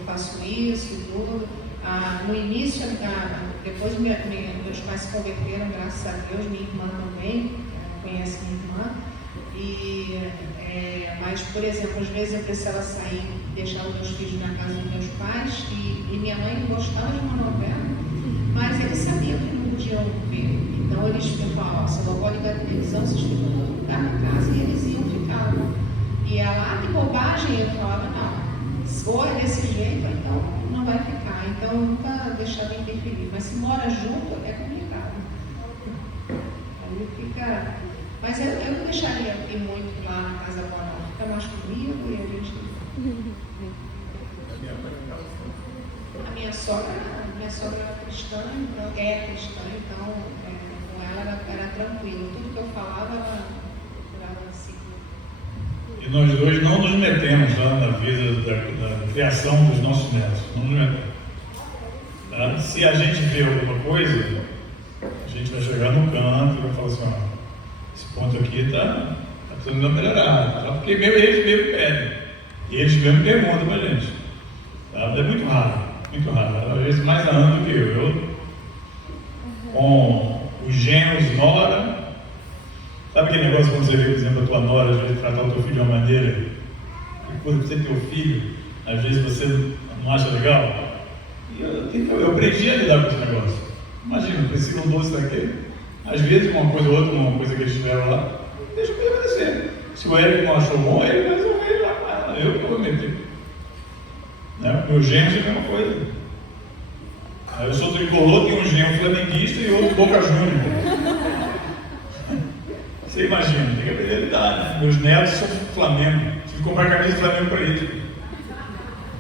faço isso e tudo. No início, depois meus pais se converteram, graças a Deus, minha irmã também, conhece minha irmã. Mas, por exemplo, às vezes eu precisava sair, deixar os meus filhos na casa dos meus pais, e minha mãe gostava de uma novela, mas eles sabiam que não podiam ver. Então eles falavam: você não pode ligar a televisão, vocês ficam no lugar na casa, e eles iam ficar. E ela, que bobagem, eu falava: não, ou é desse jeito, então não vai ficar. Então eu nunca deixava interferir. Mas se mora junto, é complicado. Aí fica. Mas eu não deixaria ir muito lá na casa da avó, não. Fica mais comigo e a gente. A minha sogra era cristã, então, com ela era tranquilo. Tudo que eu falava, ela assim. E nós dois não nos metemos lá na vida da criação dos nossos netos. Não nos metemos. Tá? Se a gente vê alguma coisa, a gente vai chegar no canto e vai falar assim: ó, esse ponto aqui está precisando melhorar. Tá? Porque eles mesmo pedem. E eles mesmo perguntam para a gente. Tá? É muito raro. Muito raro. Às vezes mais a Ana do que eu. Eu, com os genros, nora. Sabe aquele negócio quando você vê, por exemplo, a tua nora, às vezes, tratar o teu filho de uma maneira que quando você tem o filho, às vezes você não acha legal? E eu aprendi a lidar com esse negócio. Imagina, precisa um doce daquele. Às vezes, uma coisa ou outra, uma coisa que eles tiveram lá, deixa eu agradecer. Se o Eric não achou bom, ele vai resolver ele lá. Eu que vou meter. Né? Meu genro é a mesma coisa. Eu sou tricolor, tenho um genro flamenguista e outro Boca Júnior. Você imagina, tem que aprender a lidar, né? Meus netos são Flamengo. Tive que comprar camisa de Flamengo para eles.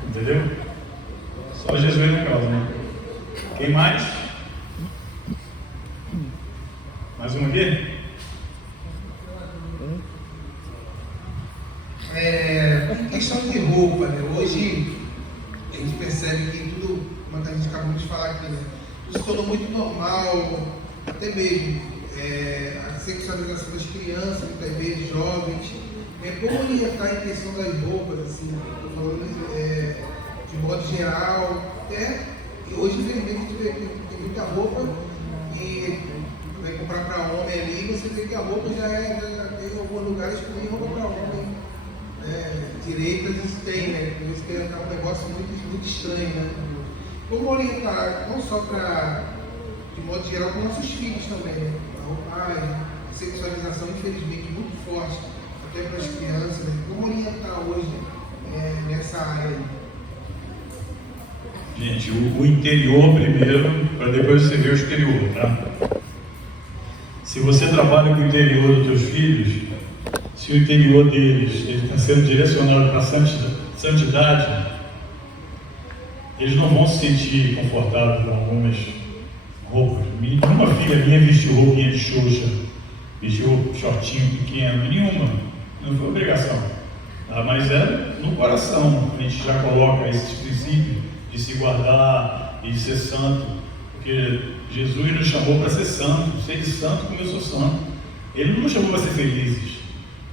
Entendeu? Só Jesus na causa, né? Quem mais? Mais um aqui? Questão de roupa, né? Hoje a gente percebe que tudo, como a gente acabou de falar aqui, né? Tudo se tornou muito normal, até mesmo a sexualização das crianças, muitas vezes jovens. Como orientar em questão das roupas, assim, estou falando de modo geral, até que hoje infelizmente a gente vê que tem muita roupa e vai comprar para homem ali, você vê que a roupa já tem alguns lugares que tem roupa para homem. Direitas isso tem, né? porque é um negócio muito estranho, né? Como orientar, não só de modo geral, para nossos filhos também, né? A roupagem, a sexualização, infelizmente, muito forte, até para as crianças, né? Como orientar hoje nessa área aí? Gente, o interior primeiro, para depois você ver o exterior, tá? Se você trabalha com o interior dos teus filhos, se o interior deles ele está sendo direcionado para a santidade, eles não vão se sentir confortáveis com algumas roupas. Nenhuma filha minha vestiu roupinha de Xuxa, vestiu shortinho pequeno, nenhuma. Não foi obrigação. Tá? Mas é no coração. A gente já coloca esse princípio de se guardar e de ser santo. Porque Jesus nos chamou para ser santo. Sede santo como eu sou santo. Ele não nos chamou para ser felizes.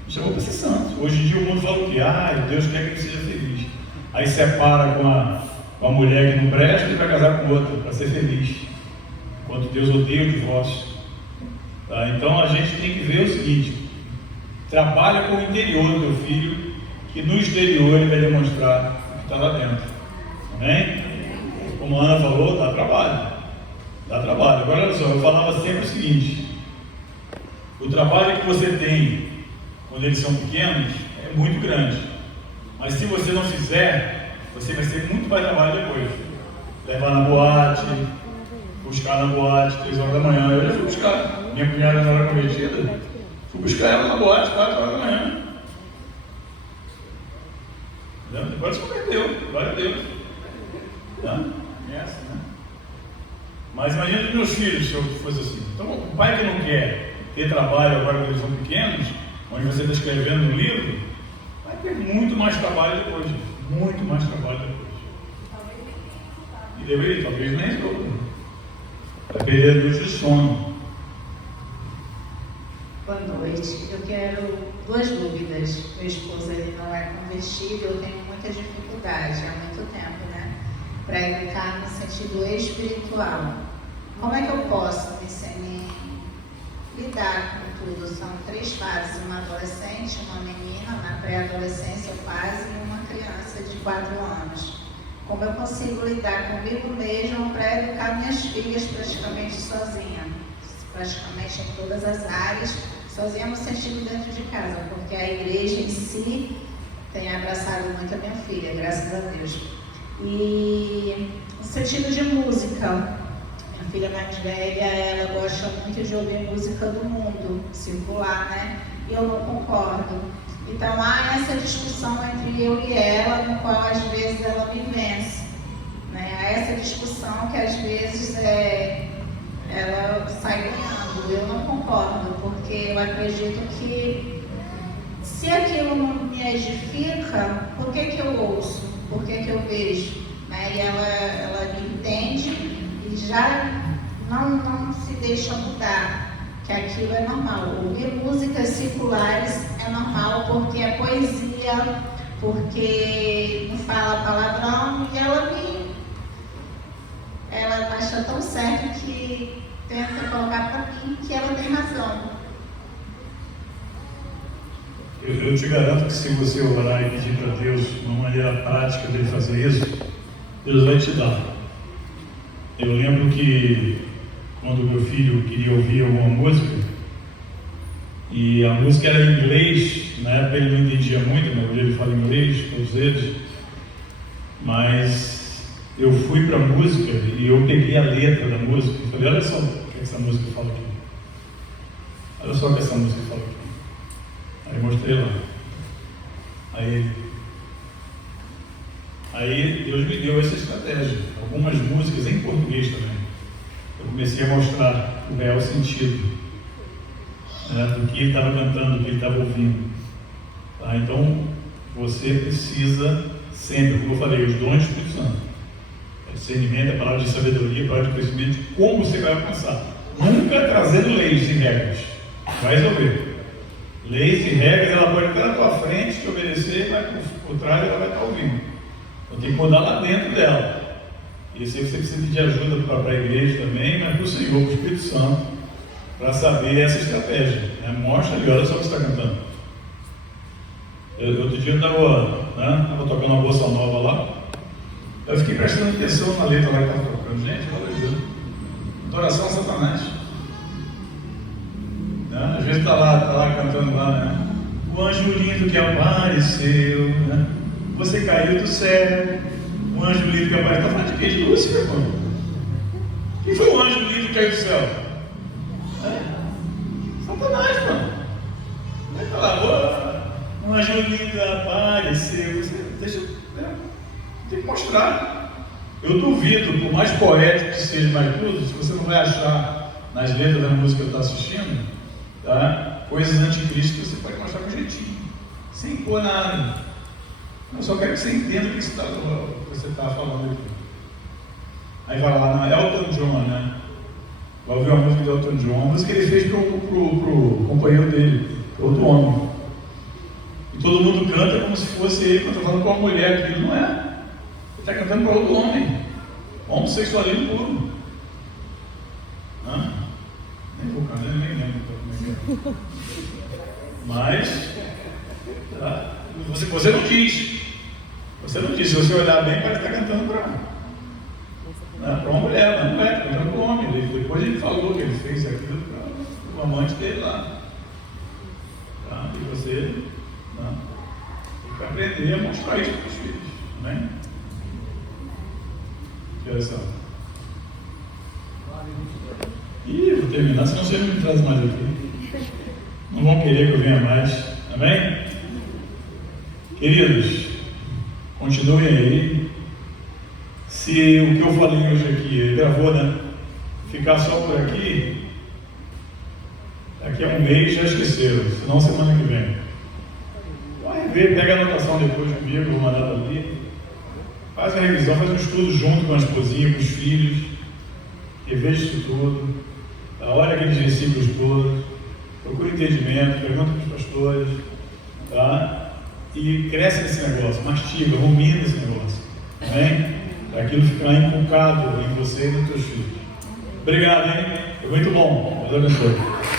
Nos chamou para ser santo. Hoje em dia o mundo fala o quê? Deus quer que ele seja feliz. Aí separa com a mulher que não presta e vai casar com outra para ser feliz. Enquanto Deus odeia o divórcio. Tá? Então a gente tem que ver o seguinte: trabalha com o interior do teu filho, que no exterior ele vai demonstrar o que está lá dentro. Amém? Como a Ana falou, dá trabalho. Dá trabalho. Agora olha só, eu falava sempre o seguinte: o trabalho que você tem quando eles são pequenos é muito grande. Mas se você não fizer, você vai ter muito mais trabalho depois. Levar na boate, buscar na boate, 3 horas da manhã. Eu já fui buscar. Minha cunhada não era convertida. Fui buscar ela na boate, 4 horas da manhã. Agora se converteu, glória a Deus. Tá? Essa, né? Mas imagina os meus filhos se eu fosse assim. Então, o pai que não quer ter trabalho agora que eles são pequenos, onde você está escrevendo um livro, vai ter muito mais trabalho depois. Muito mais trabalho depois. E deveria, talvez nem todo. Vai perder a luz do sono. Boa noite. Eu quero 2 dúvidas. Meu esposo ele não é convertido, eu tenho muita dificuldade há muito tempo, né? Para educar no sentido espiritual. Como é que eu posso me lidar com tudo? São 3 fases: uma adolescente, uma menina, na pré-adolescência quase, e uma criança de 4 anos. Como eu consigo lidar comigo mesma para educar minhas filhas praticamente sozinha? Praticamente em todas as áreas, sozinha no sentido dentro de casa, porque a igreja em si tem abraçado muito a minha filha, graças a Deus. E no sentido de música, minha filha mais velha, ela gosta muito de ouvir música do mundo, circular, né? E eu não concordo. Então há essa discussão entre eu e ela, no qual às vezes ela me vence, né? Há essa discussão que às vezes ela sai ganhando. Eu não concordo, porque eu acredito que se aquilo não me edifica, por que eu ouço? Por que eu vejo? Né? E ela me entende e já não se deixa mudar, que aquilo é normal. Ouvir músicas circulares é normal, porque é poesia, porque não fala palavrão, e ela acha tão certo que tenta colocar para mim que ela tem razão. Eu te garanto que se você orar e pedir para Deus uma maneira prática de ele fazer isso, Deus vai te dar. Eu lembro que quando meu filho queria ouvir alguma música, e a música era em inglês, na época ele não entendia muito, né? Hoje ele fala inglês, todos eles, mas eu fui para a música e eu peguei a letra da música e falei: olha só o que essa música fala aqui. Olha só o que essa música fala aqui. Aí mostrei lá. Aí Deus me deu essa estratégia. Algumas músicas em português também. Eu comecei a mostrar o real sentido, né, do que ele estava cantando, do que ele estava ouvindo. Tá? Então, você precisa sempre, como eu falei, os dons do Espírito Santo. Discernimento, a palavra de sabedoria, a palavra de conhecimento, de como você vai alcançar. Nunca trazendo leis e regras. Vai resolver. Leis e regras, ela pode estar na tua frente, te obedecer, mas por trás ela vai estar ouvindo. Então tem que mudar lá dentro dela. E eu sei que você precisa pedir ajuda para a igreja também, mas para o Senhor, para o Espírito Santo, para saber essa estratégia. Né? Mostra ali, olha só o que você está cantando. Outro dia eu estava tocando uma bossa nova lá, fiquei prestando atenção na letra lá que estava tocando. Gente, olha Deus. Adoração a Satanás. Né? Às vezes está lá cantando lá, né? O anjo lindo que apareceu, né? Você caiu do céu. O anjo lindo que apareceu. Está falando de quem? De Lúcifer, irmão. Quem foi o anjo lindo que caiu do céu? Satanás, mano. Está lá, um anjo lindo apareceu. Deixa eu. Tem que mostrar. Eu duvido, por mais poético que seja, mais tudo, se você não vai achar nas letras da música que está assistindo, tá? Coisas anticristas que você pode mostrar com jeitinho, sem impor nada. Eu só quero que você entenda o que você está falando aqui. Aí vai lá, não, Elton John, né? Vai ouvir a música de Elton John, a música que ele fez pro companheiro dele, outro homem. E todo mundo canta como se fosse ele cantando com uma mulher, aquilo não é. Ele está cantando para outro homem. Homossexualismo puro. Nem vou cantar, nem lembro como é que é. Mas, tá? Você não diz. Você não diz. Se você olhar bem, parece que está cantando para uma mulher, mas não é, está cantando para o homem. Depois ele falou que ele fez aquilo para o amante dele lá. Tá? E você tem que aprender a mostrar isso para os filhos. Amém? Que horas são? Ih, vou terminar, senão você não me traz mais aqui. Não vão querer que eu venha mais. Amém? Queridos, continuem aí. Se o que eu falei hoje aqui, ele gravou, né? Ficar só por aqui, daqui a um mês já esqueceram, senão semana que vem. Vai ver, pega a anotação depois comigo, vou mandar ali. Faz a revisão, faz um estudo junto com a esposinha, com os filhos, reveja isso tudo, olha aqueles versículos todos, procura entendimento, pergunta para os pastores, tá? E cresce nesse negócio, mastiga, rumina esse negócio, amém? Para aquilo ficar inculcado em você e nos teus filhos. Obrigado, hein? Foi muito bom. Deus abençoe.